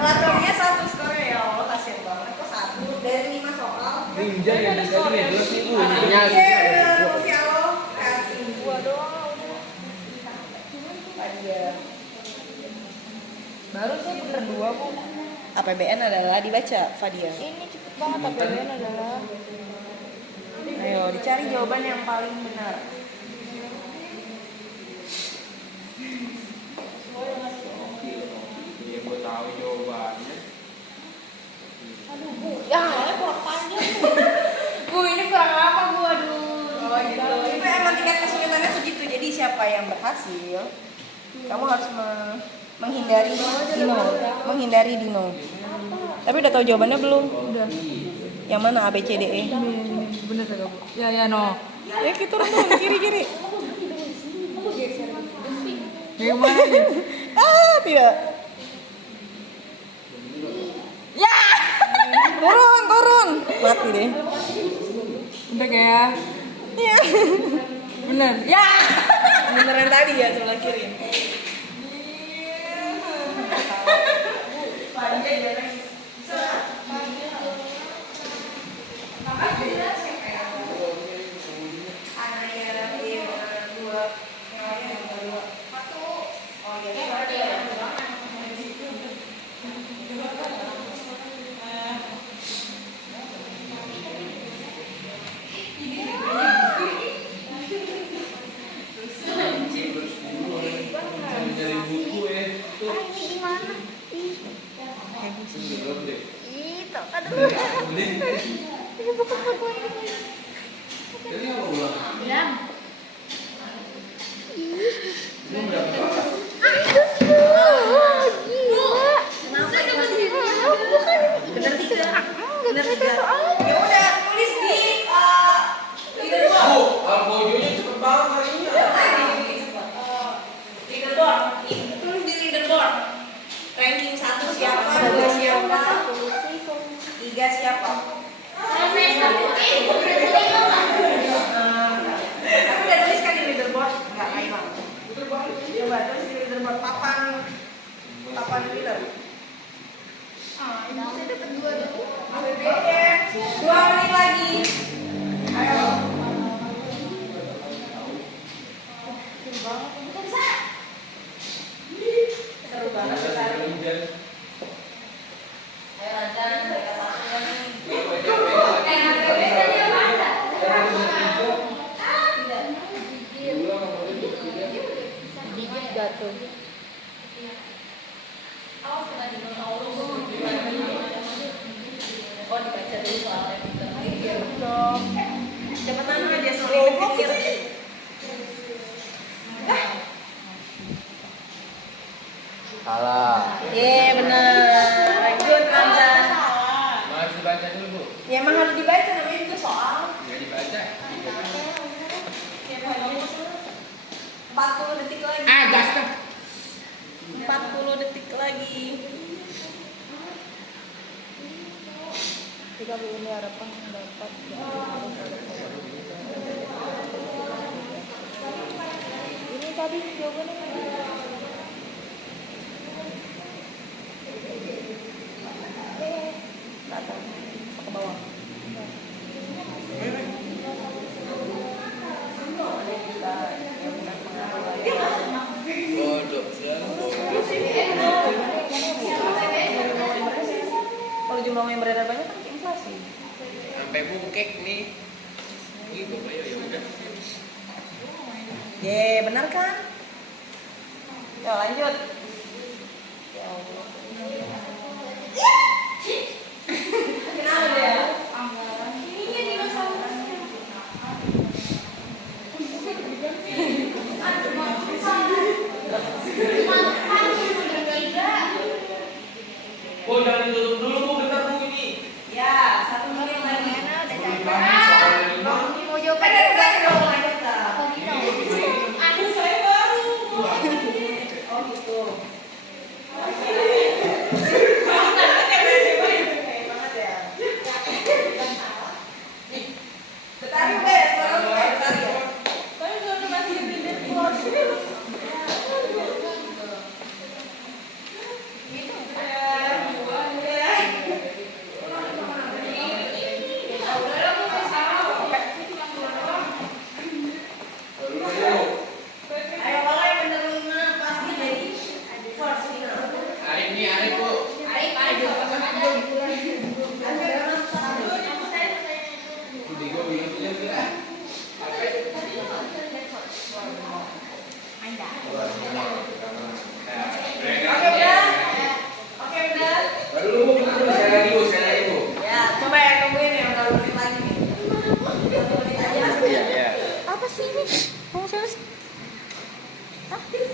Latornya 1 skornya ya Allah, kasihan banget. Kok 1 dari 5 soal? Ninja yang tadi nih, terus nih Bu. Oke, udah si Allah kasih. gua doang. Hadiah. Baru sih bener 2 Bu. APBN adalah dibaca, Fadia. Ini cepet banget. APBN adalah Ayo, dicari jawaban yang paling benar. Iya, gue tahu jawabannya. aduh Bu. Ya, kurang panjang Bu. Bu, ini kurang lama Bu. Aduh. Oh gitu. Itu emang tingkat kesulitannya segitu. Jadi siapa yang berhasil, kamu harus menghindari Dino. Menghindari Dino. Tapi udah tahu jawabannya belum? Udah. Yang mana A B C D E? Ini bener kagak Bu? Ya no. Ya kita turun kiri. Gimana nih? Ah, tidak. Turun. Mati deh. Udah ya. Iya. Bener. Ya. Beneran tadi ya sebelah kiri. Dari buku ya. Tuh. Ini gimana? Ih, Belum deh. aduh. Beli. Ini bukan foto ini. Jadi apa ulang? Bilang. Belum berapa? Gila. Kenapa dapat Bener tidak? Bener tidak? Ya udah tulis di leaderboard. Albojonya cepet banget hari ini. Leaderboard. Tulis di leaderboard. Ranking 1 siapa? 2 siapa? 3 siapa? Kamu udah tulis kan di leaderboard? Enggak, Aima. Coba tulis di leaderboard papan leader. Saya dapat 2 dulu. Oke, 2 menit lagi. Ayo. Seru banget kita hari ini. Ayo Rajan, mereka satu nih. Digit jatuh. Oh, dibaca dulu soalnya pinter. Dong. Cepetan aja soalnya pikir. Salah. Bener. Good, Ramzan. Harus dibaca dulu, Bu. Ya emang harus dibaca, namanya juga soal. Nggak dibaca. 40 detik lagi. Gas kan. 40 detik lagi. 30 ini harapan dapat. Ini tadi jawabannya. Nggak tahu. Ke bawah. Bodoh, Kalau jumlah yang beredar banyak kan inflasi. sampai bungkek nih. Gitu, ayo ya udah. Benar kan? Ya lanjut. Ya Allah. Kenapa dia? Ini dinosaurusnya. Oh, jangan ditutup dulu, Bu. Bentar, Bu, ini. Ya, 1 menit lagi. Mau jawaban Udah dong, lanjut lah. Aduh, saya baru. Oh gitu.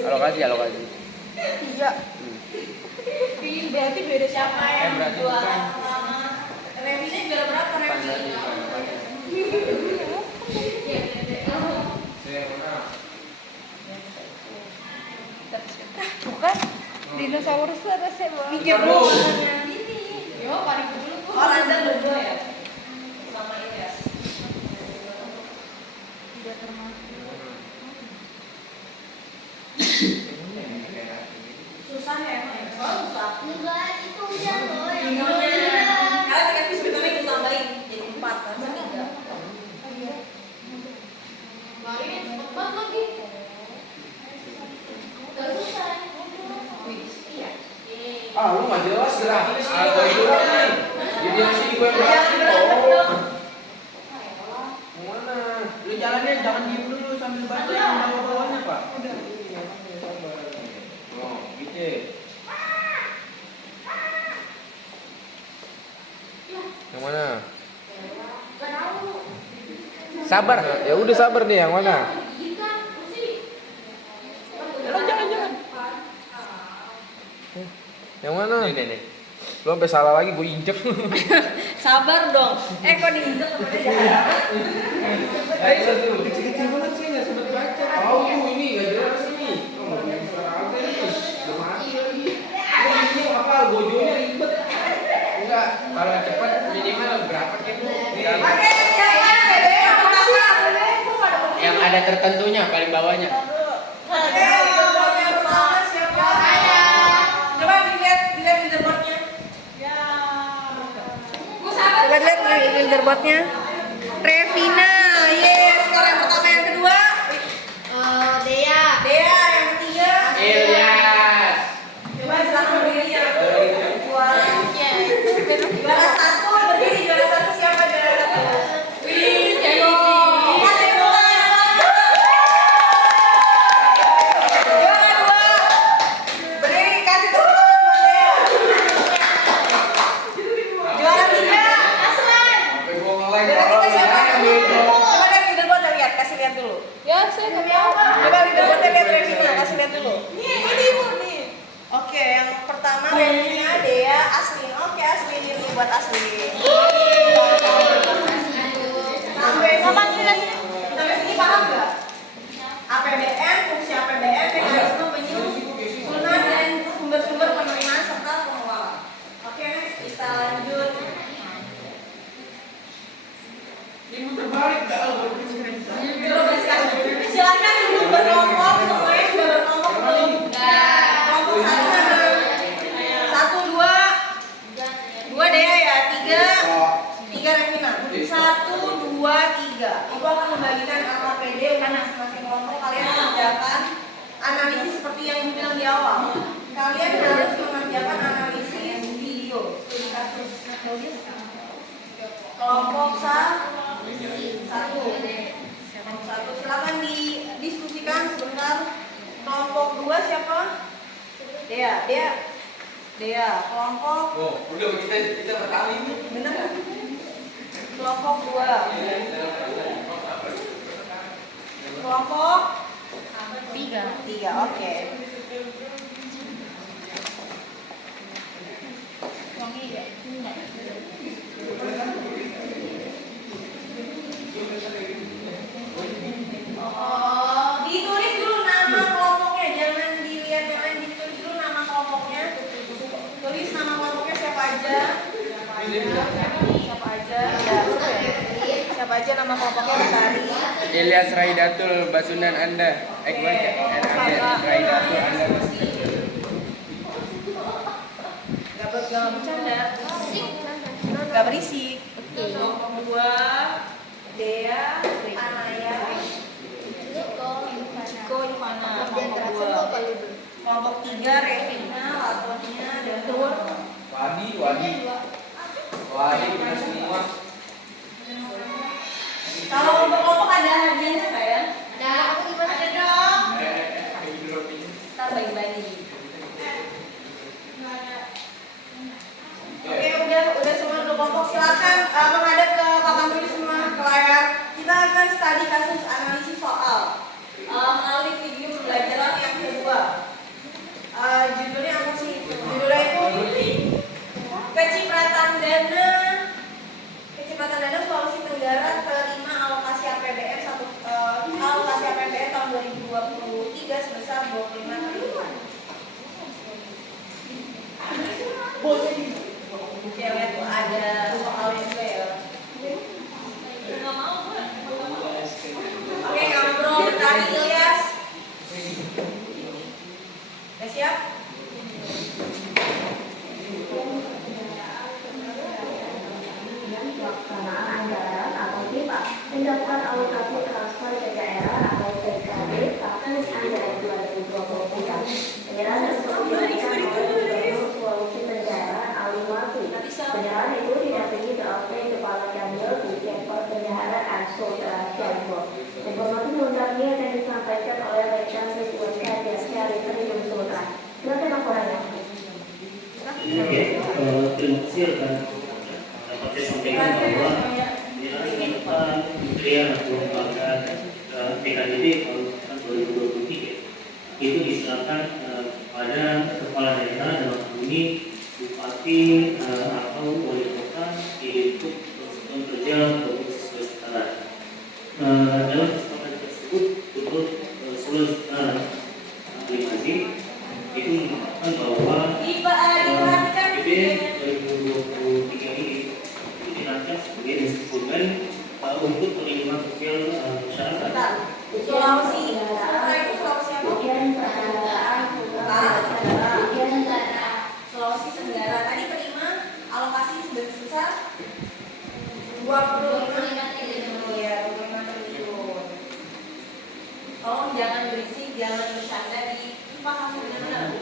Alokasi. Iya. Berarti beda siapa yang Berarti dua bukan. revisi juara berapa revisi? Bukan dinosaurus itu ada saya bawa. Mikir dulu. Yo, paling dulu. Oh, lancar dua ya? Sama Ilyas. Tidak termasuk. Susah ya emang ya? Soalnya susah. Enggak, itu udah loh yang Minggunya. Karena tiket bis betulnya itu tambahin jadi 4 kan? 3. Kemarin cepat lagi. Gak susah. Iya. Ah, lu nggak jelas gratis atau itu nih? Jadi nasi gue yang gratis. Mau mana? Lu jalannya jangan diem dulu sambil baca yang bawah-bawahnya, Pak. Udah. Oh, gitu. Yang mana? Sabar. Ya udah sabar nih, yang mana? Jangan. Yang mana? Nih. Lu sampai salah lagi, gue injek. Sabar dong. Kok diinjek kemana jalan? Ayo dulu. Kecil-kecil banget sih, nggak sempet baca. Tahu ini nggak jelas ini. Oh, yang sekarang apa ini? Udah mati lagi. Ini apa? Gojonya ribet. Enggak, kalau cepat minimal berapa gitu? Oke, siapa yang pertama? Yang ada tertentunya paling bawahnya. Oke, yang pertama siapa? Coba dilihat leaderboardnya. Ya. Coba lihat leaderboardnya. Revina, yes. Skor yang pertama, yang kedua. Dea. Dea, yang ketiga. Ilyas. Coba silakan berdiri ya. Juara satu berdiri, juara satu siapa juara satu? Wih, Ceko. Kasih bola. Juara dua berdiri, kasih tepuk tangan buat Dea. Juara tiga Aslan. Sampai gua nge-like Juara kalau tiga siapa? gitu. Coba lihat leaderboard, lihat, kasih lihat dulu. Ya, saya nggak tahu. Coba leaderboardnya lihat Revina, kasih lihat dulu. Ini ibu nih. Oke, yang pertama Revina, Dea, Aslin. Oke, Aslin ini buat Aslin. Sampai sini paham nggak? APBN, fungsi APBN, mekanisme penyusunan dan sumber-sumber penerimaan serta pengelolaan. Oke, next kita lanjut. Ini terbalik dah. Silakan duduk berkelompok, semuanya sudah berkelompok belum? Kelompok satu mana? 1, 2 Dea ya, 3 Revina. 1, 2, 3. Ibu akan membagikan LKPD untuk masing-masing kelompok. Kalian mengerjakan analisis seperti yang dibilang di awal. Kalian harus mengerjakan analisis video studi kasus. Kelompok satu. Silakan didiskusikan sebentar. Kelompok 2 siapa? Dea. Kelompok. Oh, udah kita berkali ini. Bener nggak? Kelompok 2. Kelompok 3. Oke. Ditulis dulu nama kelompoknya, jangan dilihat yang lain, ditulis dulu nama kelompoknya. Tulis nama kelompoknya siapa aja. Siapa aja nama kelompoknya Betari. Ilyas Raidatul Basunan Anda. Raidatul Anda. Gak bercanda. Gak berisik. Kelompok 2 Dea, Anaya, Ciko, Ivana. Kelompok 2. Kelompok 3 Revina, Latonia, dan Tur. Wadi punya semua. Kalau untuk kelompok ada hadiahnya nggak ya? Aku gimana? Ada dong. Ntar bagi-bagi. Oke, udah semua untuk kelompok. Silakan menghadap ke papan tulis semua, ke layar. Kita akan studi kasus analisis soal melalui video pembelajaran yang kedua. Judulnya apa sih? Judulnya itu Kecipratan Dana Sulawesi Tenggara terima alokasi APBN tahun 2023 sebesar 25 triliun. Oke, lihat tuh ada Ari Ilyas. Udah siap? Pelaksanaan anggaran atau PIPA mendapatkan alokasi transfer ke daerah atau PKD tahun anggaran 2023. Penyerahan tersebut dilakukan oleh Gubernur Sulawesi Tenggara Ali Wati. Penyerahan itu didampingi BLT Kepala Kanwil Dirjen Perbendaharaan Saudara Syarifo. Informasi selengkapnya akan disampaikan oleh rekan Ridwan Kadir dari Tribun Sumatera. Silakan laporannya. Terima kasih rekan. Dapat saya sampaikan bahwa penyerahan Kementerian atau lembaga PKDB tahun 2023 itu diserahkan kepada kepala daerah dalam hal ini bupati atau wali kota di lingkup persatuan kerja Provinsi Sulawesi Tenggara. Dalam kesepakatan tersebut Gubernur Sulawesi Tenggara Ali Mazi itu mengatakan bahwa PKDB 2023 ini dirancang sebagai instrumen untuk perlindungan sosial masyarakat. Sulawesi. Sementara itu Sulawesi apa? Sulawesi Tenggara. Tadi terima alokasi sebesar 25 triliun. Iya, 25 triliun. Tolong jangan berisik, jangan bercanda, dipahami benar.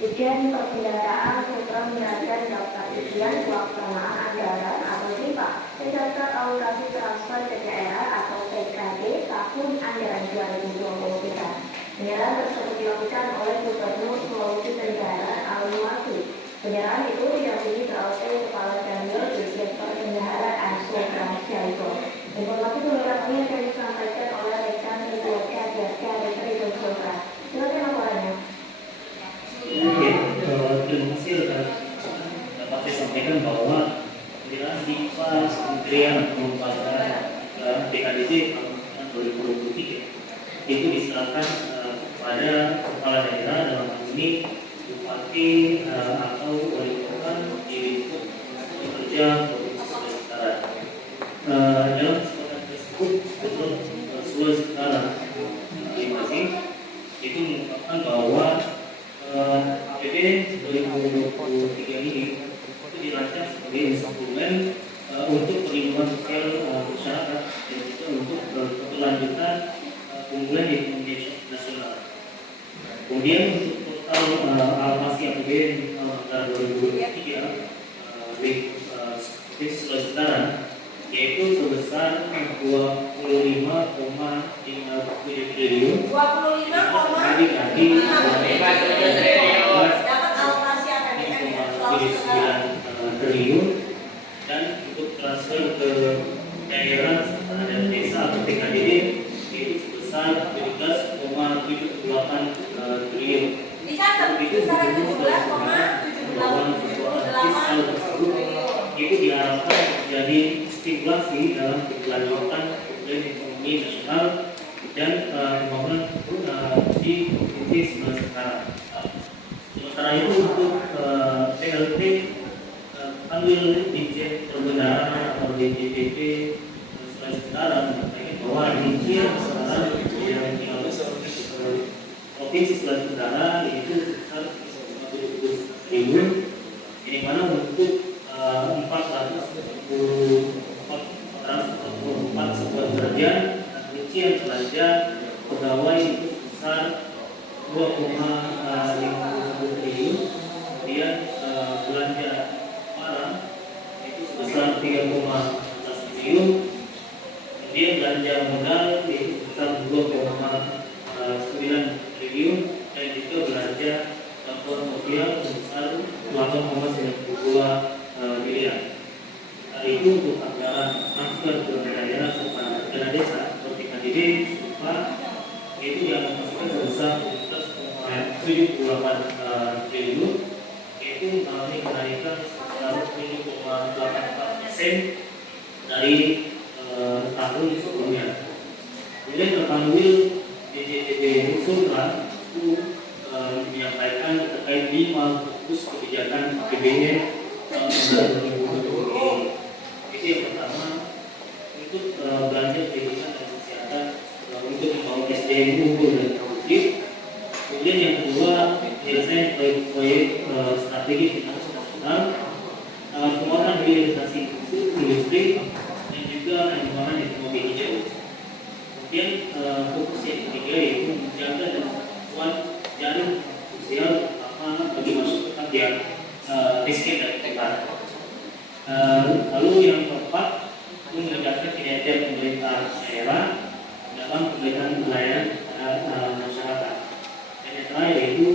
Ujian Perbendaharaan Sutra menyerahkan daftar ujian pelaksanaan anggaran atau PIPA berdasar alokasi transfer ke daerah atau PKD tahun anggaran 2023. Penyerahan tersebut dilakukan oleh Gubernur Sulawesi Tenggara Ali Wati. Penyerahan itu didampingi BLT Kepala Kanwil Dirjen Perbendaharaan Saudara Syarifo. Informasi selengkapnya akan disampaikan oleh rekan Ridwan Kadir dari Tribun Sumatera. Silakan laporannya. Terima kasih rekan. Dapat saya sampaikan bahwa penyerahan PIPA Kementerian Lembaga PKDB tahun 2023 itu diserahkan kepada kepala daerah dalam hal ini bupati atau wali kota di lingkup kerja Provinsi Sulawesi Tenggara. Dalam kesempatan tersebut Gubernur Sulawesi Tenggara Ali Mazi itu mengungkapkan bahwa APBD 2023 ini itu dirancang sebagai instrumen untuk perlindungan sosial masyarakat dan juga untuk keberlanjutan pemulihan ekonomi nasional. Kemudian untuk total alokasi APBD tahun anggaran 2023 Provinsi Sulawesi Tenggara yaitu sebesar 25,57 triliun. 25,57 dapat alokasi APBN ya, Sulawesi Tenggara. triliun dan untuk transfer ke daerah dan desa atau TKDD itu sebesar 17,78 triliun. Dicatat besaran 17,78 itu diharapkan menjadi stimulasi dalam keberlanjutan pemulihan ekonomi nasional dan pembangunan di Provinsi Sulawesi Tenggara. Sementara itu untuk PLT Kanwil Dirjen Perbendaharaan atau DJPP Sulawesi Tenggara mengatakan bahwa rincian besaran yang Provinsi Sulawesi Tenggara yaitu sebesar 50 triliun, ini mana untuk 444 satuan kerja dan rincian belanja pegawai itu sebesar 2,51 triliun. Kemudian belanja barang itu sebesar 3,14 triliun. Kemudian belanja modal itu sebesar 2,9 triliun dan juga belanja bantuan sosial sebesar 8,92 miliar. Itu untuk anggaran transfer ke daerah serta dana desa atau PKDB itu dialokasikan sebesar 17,78 triliun, yaitu mengalami kenaikan sebesar 7,84% dari tahun sebelumnya. Kemudian Kanwil DJPP Sultra itu menyampaikan terkait 5 fokus kebijakan APBN tahun 2020 ini. Itu yang pertama untuk belanja pribadi SDM unggul dan produktif. Kemudian yang kedua, penyelesaian proyek-proyek strategi finansial nasional. Semua orang hilirisasi industri dan juga pengembangan ekonomi hijau. Kemudian fokus yang ketiga yaitu menjaga dan memperkuat jaring sosial terutama bagi masyarakat yang miskin dan rentan. Lalu yang keempat, meningkatkan kinerja pemerintah daerah dalam pemberian pelayanan kepada masyarakat. Dan yang terakhir yaitu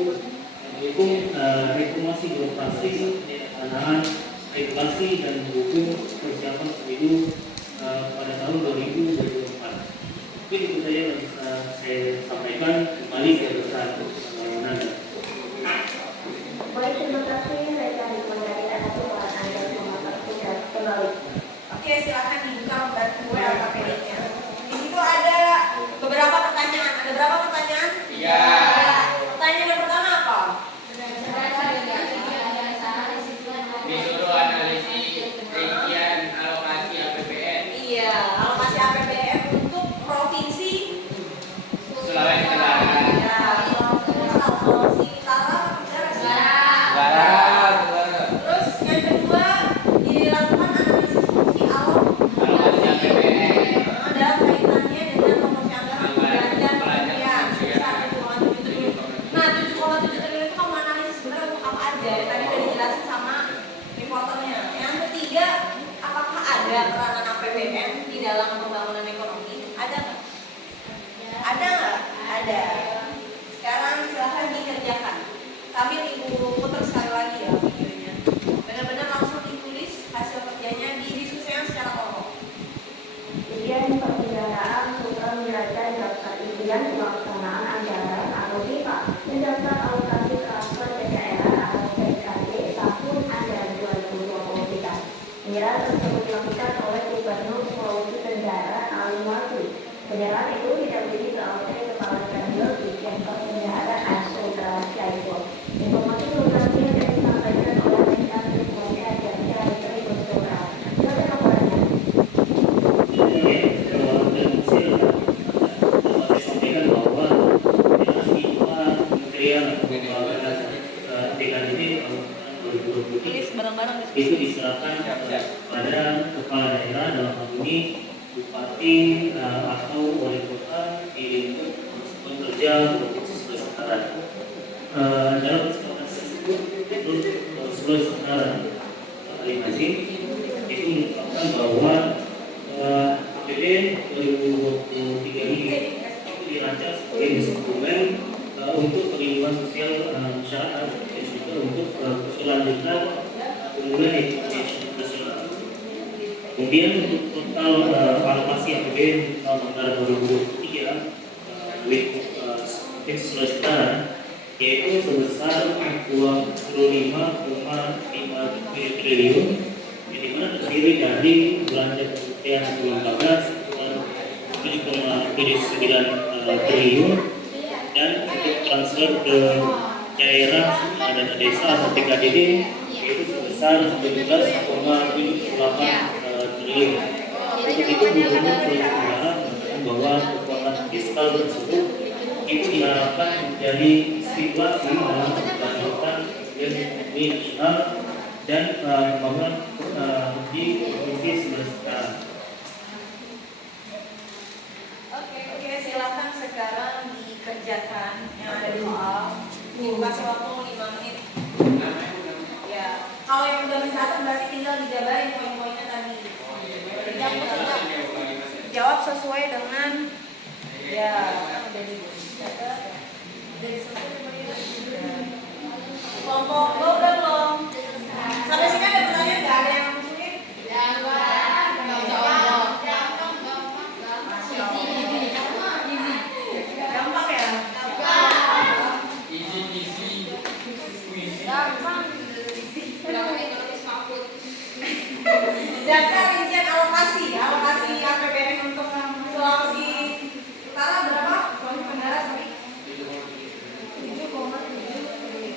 mendukung reformasi birokrasi, pendanaan regulasi dan mendukung persiapan pemilu pada tahun 2024. Mungkin itu saja yang bisa saya sampaikan. Kembali ke besar Nanda. Baik, terima kasih. Saya dari Mandari atas laporan Anda selamat tugas kembali. Oke, silakan dibuka membantu LKPD-nya. Di situ ada beberapa pertanyaan. Ada berapa pertanyaan? 3. Pertanyaan yang pertama apa? Disuruh analisis rincian alokasi APBN Iya, alokasi APBN untuk provinsi Sulawesi Tenggara. Ya, Sulawesi Utara, Barat. Terus yang kedua dilakukan analisis fungsi Alokasi APBN dalam kaitannya dengan promosi anggaran belanja kementerian sebesar 7,7 triliun. Nah, 7,7 triliun itu kamu analisis sebenarnya untuk apa aja? Tadi udah dijelasin sama reporternya. Yang ketiga, apakah ada peranan APBN di dalam pembangunan ekonomi? Ada nggak? Ada nggak? Ada. Sekarang silahkan dikerjakan. Sambil Ibu putar sekali lagi ya videonya. Benar-benar langsung ditulis hasil kerjanya, didiskusikan secara kelompok. Kemudian penyelenggaraan sutra neraca daftar isian pelaksanaan anggaran atau PIPA dan daftar alokasi transfer ke daerah atau PKD tahun anggaran 2023. Penyerahan tersebut dilakukan oleh Gubernur Sulawesi Tenggara Ali Masri. Penyerahan itu didampingi oleh Kepala Kanwil Dirjen Penyelenggaraan Sutra Syaiful. Informasi lokasi yang disampaikan oleh Menteri Komunikasi dan Tribun Sutra. Silakan laporannya. Saya sampaikan bahwa Kementerian Pendidikan ini Tulis bareng-bareng. itu diserahkan kepada kepala daerah dalam hal ini bupati atau wali kota di lingkup pekerja Provinsi Sulawesi Tenggara. Dalam kesempatan tersebut Sulawesi Tenggara Ali Mazin itu mengungkapkan bahwa APBN 2023 ini itu dirancang sebagai instrumen untuk perlindungan sosial masyarakat dan juga untuk keberlanjutan pemulihan ekonomi nasional. Kemudian untuk total alokasi APBN tahun anggaran 2023 Provinsi Sulawesi Tenggara yaitu sebesar 25,5 triliun, di mana terdiri dari belanja kementerian 2014 7,79 triliun dan untuk transfer ke daerah dan desa atau PKDD yaitu sebesar 17,78 triliun. Untuk itu Gubernur Sulawesi Tenggara mengatakan bahwa kekuatan fiskal tersebut itu diharapkan menjadi stimulasi dalam pembangunan ekonomi nasional dan pembangunan di provinsi Sulawesi Tenggara. Oke, silakan sekarang dikerjakan yang ada di soal. Dikasih waktu 5 menit. Ya, kalau yang udah mencatat berarti tinggal dijabarin poin-poinnya tadi. Jawab sesuai dengan ya udah dicatat. Dari kelompok lo udah belum? Sampai sini ada pertanyaan nggak? Ada yang sulit? Gampang ya? Data rincian alokasi APBN untuk Sulawesi Utara berapa? Sulawesi Tenggara sorry. 7,7 triliun.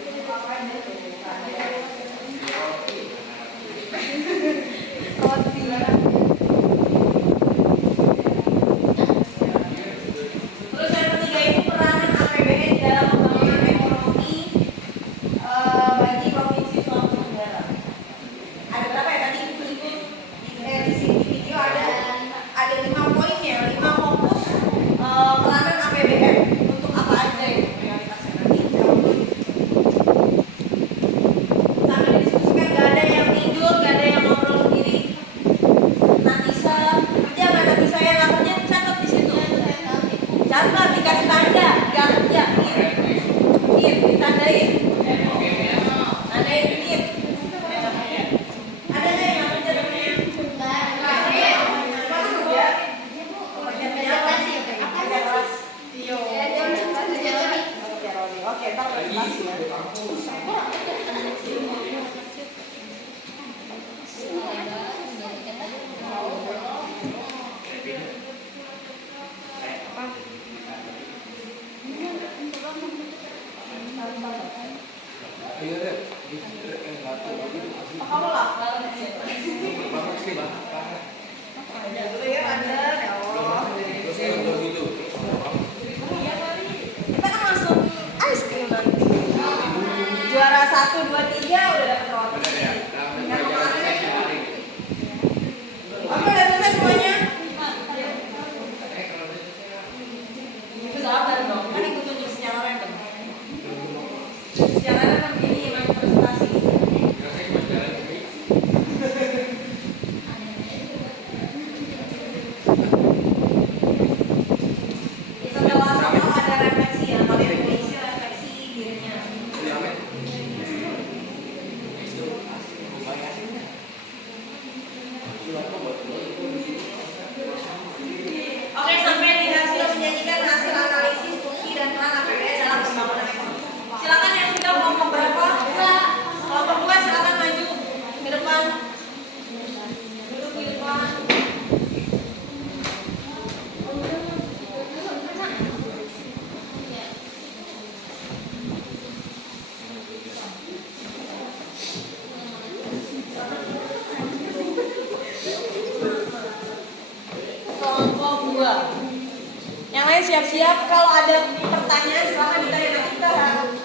kelompok 2. Yang lain siap-siap, kalau ada pertanyaan silahkan ditanya. Nanti kita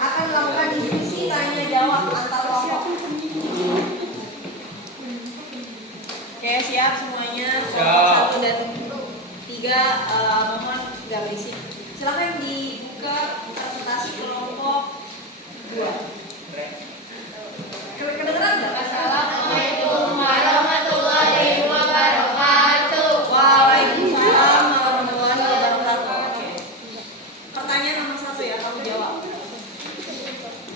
akan melakukan diskusi tanya jawab antar kelompok. Oke, siap semuanya. Kelompok 1 dan 3 mohon gak berisik. Silahkan dibuka presentasi kelompok 2. Kedengeran nggak? Assalamualaikum warahmatullahi wabarakatuh. Waalaikumsalam warahmatullahi wabarakatuh. Oke. Pertanyaan nomor 1 ya, kamu jawab.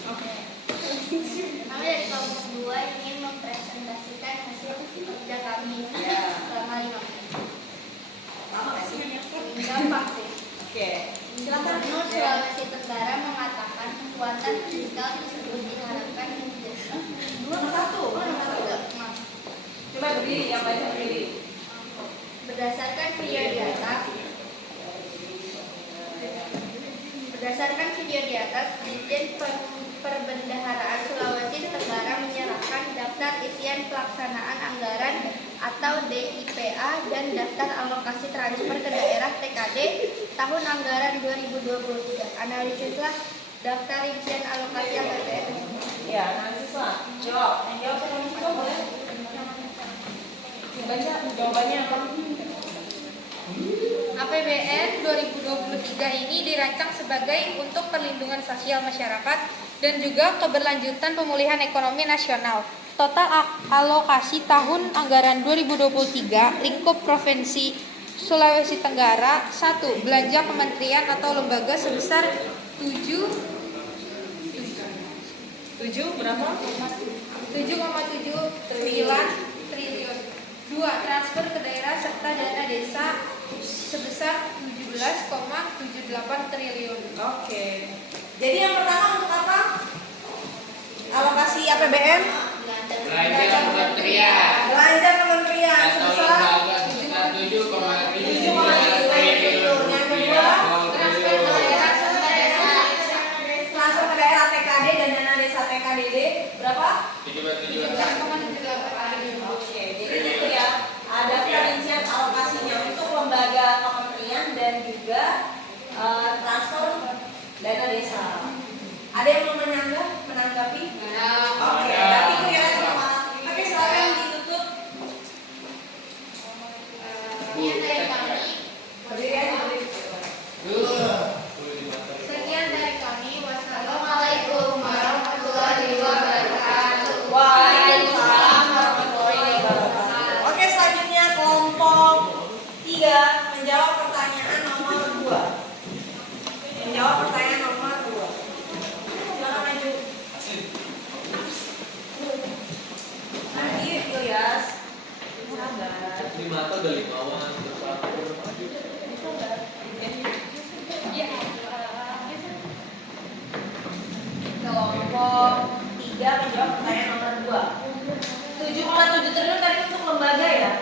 Oke. Kami dari kelompok 2 ingin mempresentasikan hasil kerja kami selama 5 menit. Lama nggak sih? Gampang sih. Oke. Silakan. Gubernur Sulawesi Tenggara mengatakan kekuatan fiskal tersebut diharapkan Nomor 1. Maaf. Coba berdiri, yang banyak berdiri. Berdasarkan video di atas, Dirjen Perbendaharaan Sulawesi Tenggara menyerahkan daftar isian pelaksanaan anggaran atau DIPA dan daftar alokasi transfer ke daerah TKD tahun anggaran 2023. Analisislah daftar rincian alokasi APBN. Ya, nanti Pak. Jawab. Yang jawab siapa yang jawab boleh? Baca jawabannya apa? APBN 2023 ini dirancang sebagai untuk perlindungan sosial masyarakat dan juga keberlanjutan pemulihan ekonomi nasional. Total alokasi tahun anggaran 2023 lingkup Provinsi Sulawesi Tenggara 1. Belanja kementerian atau lembaga sebesar 7 berapa? 7,79 triliun. 2. Transfer ke daerah serta dana desa sebesar 17,78 triliun. Oke. Jadi yang pertama untuk apa? Alokasi APBN? Belanja kementerian. Belanja kementerian Atau sebesar lembaga sebesar 7,7 triliun. Yang kedua, Transfer ke daerah serta desa transfer ke daerah TKD dan dana desa TKDD berapa? 17,78 triliun. Oke, jadi itu ya. Ada perincian alokasinya untuk lembaga kementerian dan juga transfer dana desa. Ada yang mau menanggapi? Oke, tapi kira semua. Oke, silakan ditutup. Sekian dari kami. Berdiri aja, berdiri. Sekian dari kami. Wassalamualaikum warahmatullahi wabarakatuh. Waalaikumsalam warahmatullahi wabarakatuh. Oke, selanjutnya kelompok 3 menjawab pertanyaan nomor 2. Menjawab pertanyaan nomor 2. Silakan maju. Nanti Ilyas. Sabar. 5 atau udah 5 awan. Kelompok 3 menjawab pertanyaan nomor 2. 7,7 triliun tadi untuk lembaga ya?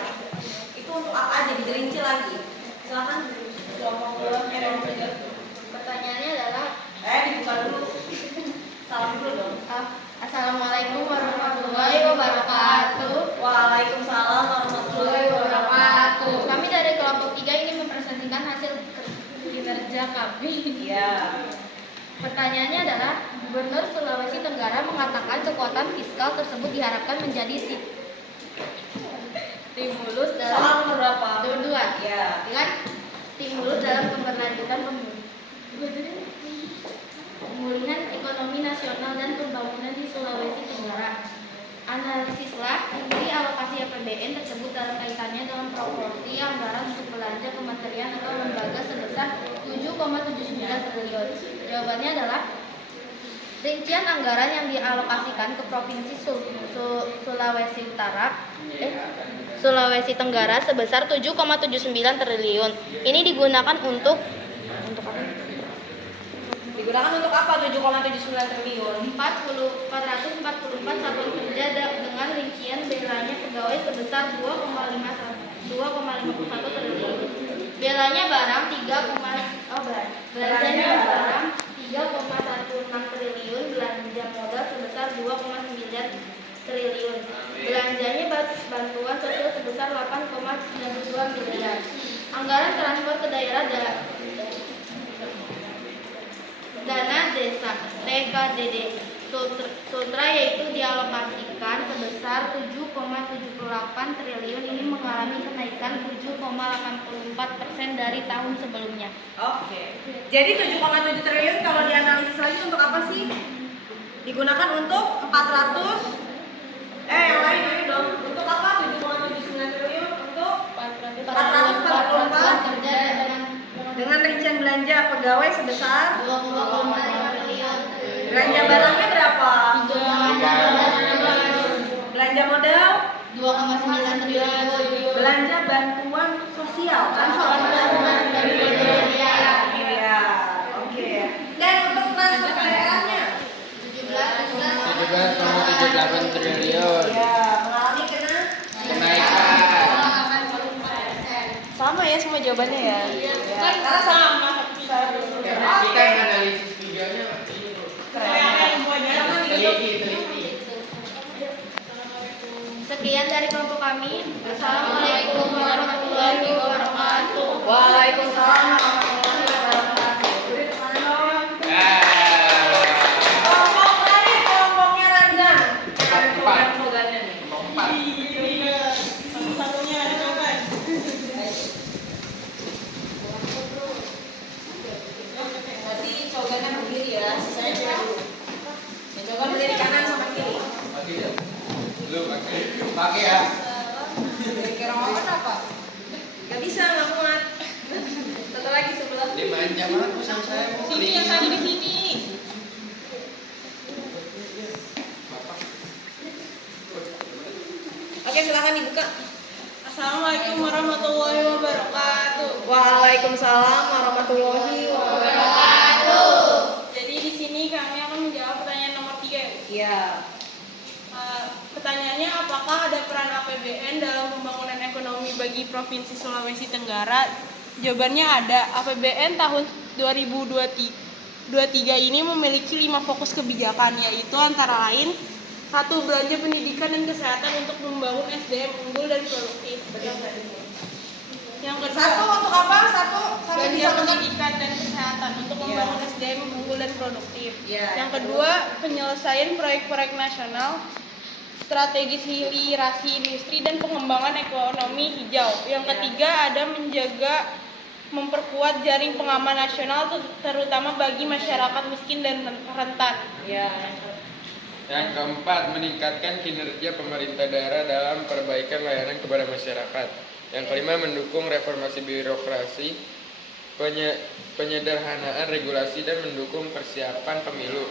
Itu untuk apa aja? Diperinci lagi. Silakan kelompok 2 yang menjawab. Pertanyaannya adalah Dibuka dulu. Salam dulu dong. Assalamualaikum warahmatullahi wabarakatuh. Waalaikumsalam warahmatullahi wabarakatuh. Kami dari kelompok 3 ingin mempresentasikan hasil kinerja kami. Iya. Pertanyaannya adalah, Gubernur Sulawesi Tenggara mengatakan kekuatan fiskal tersebut diharapkan menjadi stimulus Soal dalam nomor berapa? nomor 2 Ya. dengan stimulus dalam keberlanjutan pemulihan ekonomi nasional dan pembangunan di Sulawesi Tenggara. Analisislah isi alokasi APBN tersebut dalam kaitannya dengan proporsi anggaran untuk belanja kementerian atau lembaga sebesar 7,79 triliun. Jawabannya adalah rincian anggaran yang dialokasikan ke Provinsi Sulawesi Tenggara sebesar 7,79 triliun. Ini digunakan untuk apa? Digunakan untuk apa 7,79 triliun? 444 satuan kerja dengan rincian belanya pegawai sebesar 2,51 triliun. Belanya barang 3,16 triliun, belanja modal sebesar 2,9 triliun. Belanjanya bantuan sosial sebesar 8,92 miliar. Anggaran transfer ke daerah dana desa TKDD Sultra yaitu dialokasikan sebesar 7,78 triliun ini mengalami kenaikan 7,84% dari tahun sebelumnya. Oke. Jadi 7,7 triliun kalau dianalisis lagi untuk apa sih? Digunakan untuk 400 yang lain ayo dong. Untuk apa? 7,79 triliun untuk 444 kerja dengan rincian belanja pegawai sebesar 2,5 triliun. belanja barangnya berapa? Belanja modal 2,9 triliun. belanja bantuan sosial iya oke. Dan untuk transfer ke daerahnya 17,78 triliun. ya mengalami Kenaikan. sama ya semua jawabannya ya. Karena sama. Kita yang analisis videonya teliti. Sekian dari kelompok kami. Assalamualaikum warahmatullahi wabarakatuh. Waalaikumsalam warahmatullahi wabarakatuh. Kelompok tadi kelompoknya Ranjan. Kelompok 4. Slogannya nih. Kelompok 4. Satu-satunya ada jawaban. Berarti slogannya berdiri ya, sisanya dulu. Yang slogan berdiri kanan sama kiri. Lu pakai ya. Kira ngomong apa? Gak bisa, gak muat. Satu lagi sebelah. Dia manja banget pesan saya. Sini yang tadi di sini. Oke, silakan dibuka. Assalamualaikum warahmatullahi wabarakatuh. Waalaikumsalam warahmatullahi wabarakatuh. Jadi di sini kami akan menjawab pertanyaan nomor 3 ya. Iya. Pertanyaannya, apakah ada peran APBN dalam pembangunan ekonomi bagi Provinsi Sulawesi Tenggara? Jawabannya ada. APBN tahun 2023 ini memiliki 5 fokus kebijakan, yaitu antara lain 1. Belanja pendidikan dan kesehatan untuk membangun SDM unggul dan produktif. Yang kedua, Satu untuk apa? Satu belanja bisa menang. pendidikan dan kesehatan untuk membangun SDM unggul dan produktif. Iya. Yang kedua, penyelesaian proyek-proyek nasional, strategis hilirisasi industri dan pengembangan ekonomi hijau. Yang ketiga, ada memperkuat jaring pengaman nasional terutama bagi masyarakat miskin dan rentan. Iya. Yang keempat, meningkatkan kinerja pemerintah daerah dalam perbaikan layanan kepada masyarakat. Yang kelima, mendukung reformasi birokrasi, penyederhanaan regulasi dan mendukung persiapan pemilu.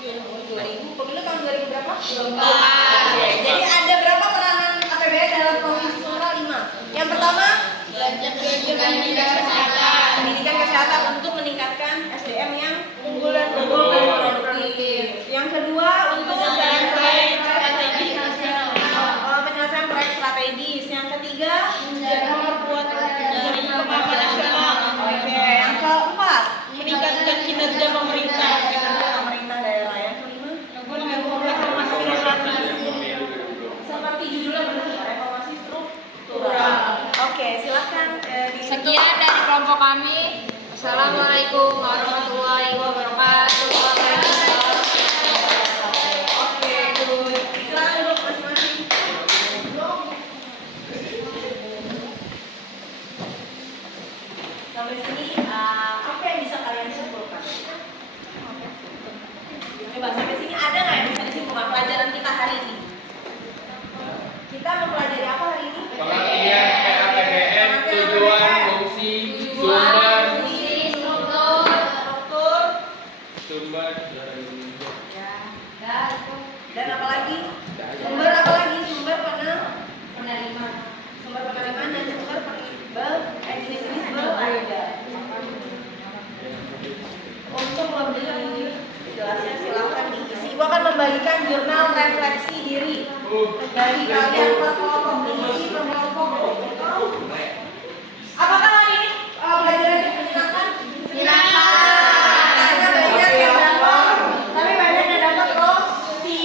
2000, pemilu tahun 2000 berapa? 2004. Jadi ada berapa peranan APBN dalam Provinsi Sulawesi 5? Yang pertama, pendidikan kesehatan untuk meningkatkan SDM yang unggul dan produktif. Yang kedua, untuk penyelesaian proyek strategis. Yang ketiga, Memperkuat jaring pengaman nasional. oke. Yang keempat, Meningkatkan kinerja pemerintah. pemerintah daerah. Yang kelima, Reformasi birokrasi. seperti judulnya benar, reformasi struktural. Oke, silakan. Sekian dari kelompok kami. Assalamualaikum warahmatullahi wabarakatuh. Oke, silakan duduk masing-masing. Sampai sini, apa yang bisa kalian simpulkan? Coba sampai sini ada nggak yang bisa disimpulkan pelajaran kita hari ini? Kita mempelajari apa hari ini? Pengertian PAPBN, tujuan, fungsi, sumber, struktur, dan apa lagi? Sumber apa lagi? Sumber penerima. Sumber penerimaan dan sumber jenis-jenis belanja. Untuk lebih jelasnya silahkan diisi. Ibu akan membagikan jurnal refleksi diri dari kalian per kelompok diisi per kelompok. Apakah hari ini pelajaran yang menyenangkan? Karena banyak yang dapat, tapi banyak yang dapat roti.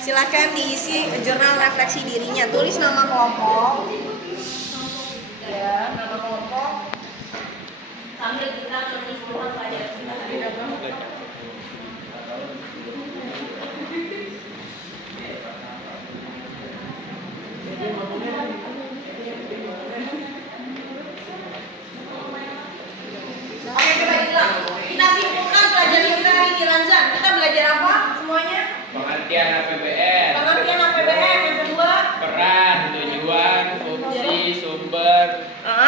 Silakan diisi jurnal refleksi. mengoreksi dirinya. Tulis nama kelompok. Ya, nama kelompok. Sambil kita menyusun pelajaran kita. Oke, coba diulang. Kita simpulkan pelajaran kita hari ini, Ranzan. Kita belajar apa semuanya? Pengertian APBN. Pengertian APBN. Yang kedua, Peran, tujuan, fungsi, sumber.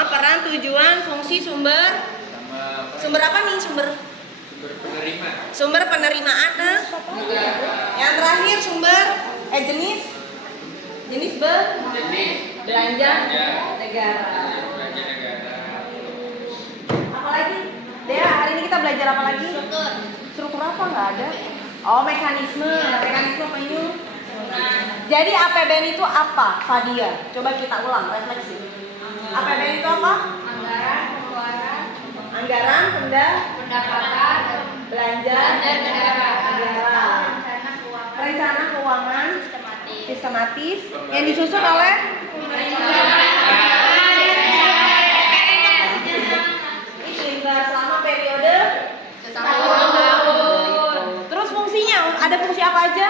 peran, tujuan, fungsi, sumber. Sama Sumber apa nih? Sumber penerima. sumber penerimaan. Yang terakhir sumber jenis Jenis. belanja Ya. negara. Belanja negara. Apalagi? Dea, hari ini kita belajar apa lagi? Struktur apa? Nggak ada. Oh, mekanisme penyu. Jadi APBN itu apa, Fadia? Coba kita ulang, refleksi. APBN itu apa? Anggaran, pengeluaran, Anggaran, pendapatan, belanja, dan negara. rencana keuangan Sistematis. sistematis yang disusun oleh Pintar selama periode Setahun. Terus fungsinya ada fungsi apa aja?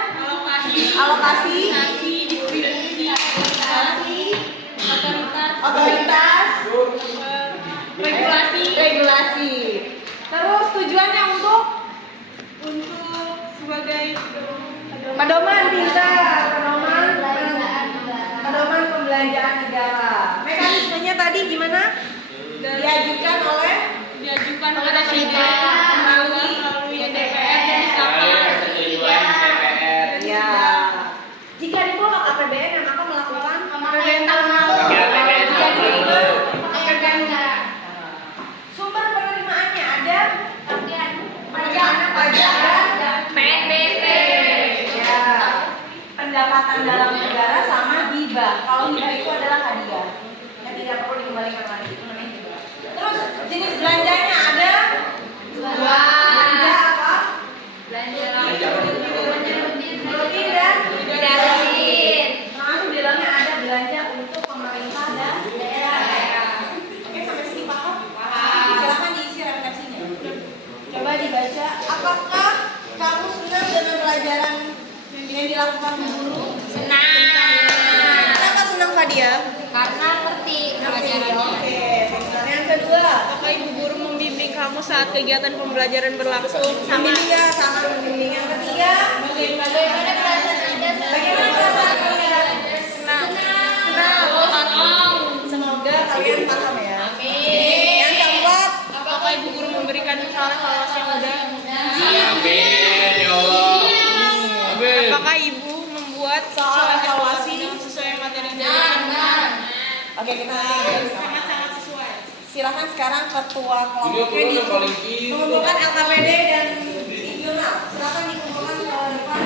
Alokasi, otoritas, regulasi. Terus tujuannya untuk sebagai pedoman pintar, pedoman pembelanjaan negara. Mekanismenya tadi gimana? Diajukan oleh presiden melalui DPR dan Lalu persetujuan DPR. ya. Jika ditolak APBN, maka melakukan APBN tahun lalu. APBN tahun lalu. Sumber penerimaannya ada pajak dan PNBP. ya. Pendapatan dalam negara sama hibah. Kalau hibah itu adalah hadiah yang tidak perlu dikembalikan lagi, itu namanya hibah. Terus jenis belanjanya ada Dua. belanja apa? Belanja Rutin dan tidak rutin. termasuk di dalamnya ada belanja untuk pemerintah dan daerah. Oke, sampai sini paham? Silakan diisi refleksinya. Coba dibaca. Apakah kamu senang dengan pelajaran yang dilakukan guru? Senang. Kenapa senang, Fadia? Karena ngerti pelajarannya. Oke, pintar. Yang kedua, Apakah ibu guru membimbing kamu saat kegiatan pembelajaran berlangsung? sama dia, sama membimbing. Yang ketiga, Bagaimana perasaan Anda saat bagaimana perasaan kalian? Senang. Semoga kalian paham ya. Amin. Yang keempat, Apakah ibu guru memberikan cara evaluasi yang mudah? Amin ya Allah. Amin. Apakah ibu membuat Soal evaluasi yang sesuai materi yang diajarkan? oke, kita lanjut. Sangat-sangat sesuai. Silakan sekarang ketua kelompok Ini yang paling kiri. mengumpulkan LKPD dan regional. Silakan dikumpulkan ke depan.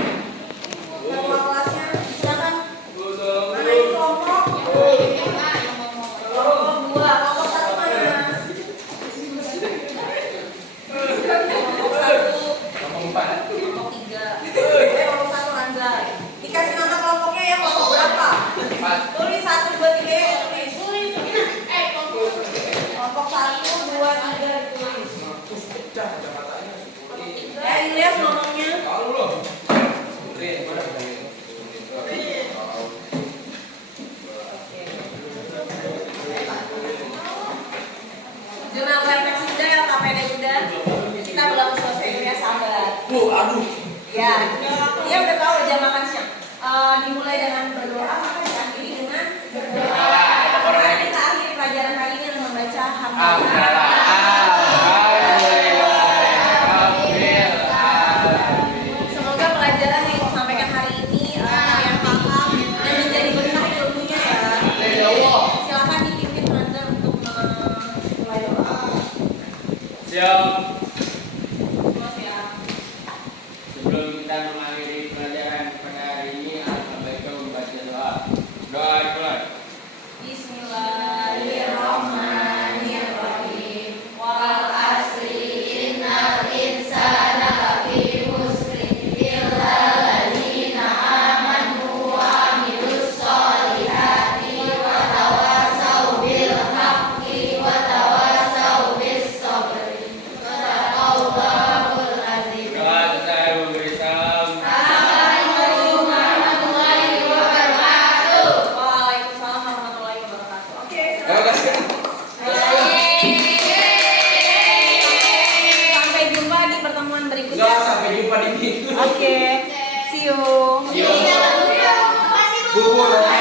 Ketua kelasnya, silakan. Mana ini kelompok? Kelompok 2, kelompok 1 mana? Kelompok 1, kelompok 3. Kelompok 1 Ranzai. Dikasih nama kelompoknya ya, kelompok berapa? Tulis 1, 2, 3 ya, tulis. Kelompok 1, 2, 3 ditulis. Ya, Ilyas ngomongnya. Jurnal refleksi udah, LKPD udah. Kita belum selesai ya, sabar. Aduh. Ya, dia udah tahu jam makan siang. Dimulai dengan berdoa, maka diakhiri dengan berdoa. Maka kita akhiri pelajaran hari ini dengan membaca hamdalah. Semoga pelajaran yang disampaikan hari ini kalian paham dan menjadi berkah ilmunya ya. Silakan dipimpin Ranza untuk mulai doa. Siap. Semua siap. Sebelum kita mengakhiri pelajaran pada hari ini, alhamdulillah membaca Sampai jumpa di pertemuan berikutnya. Enggak, sampai jumpa di minggu. Oke, see you. Bubur.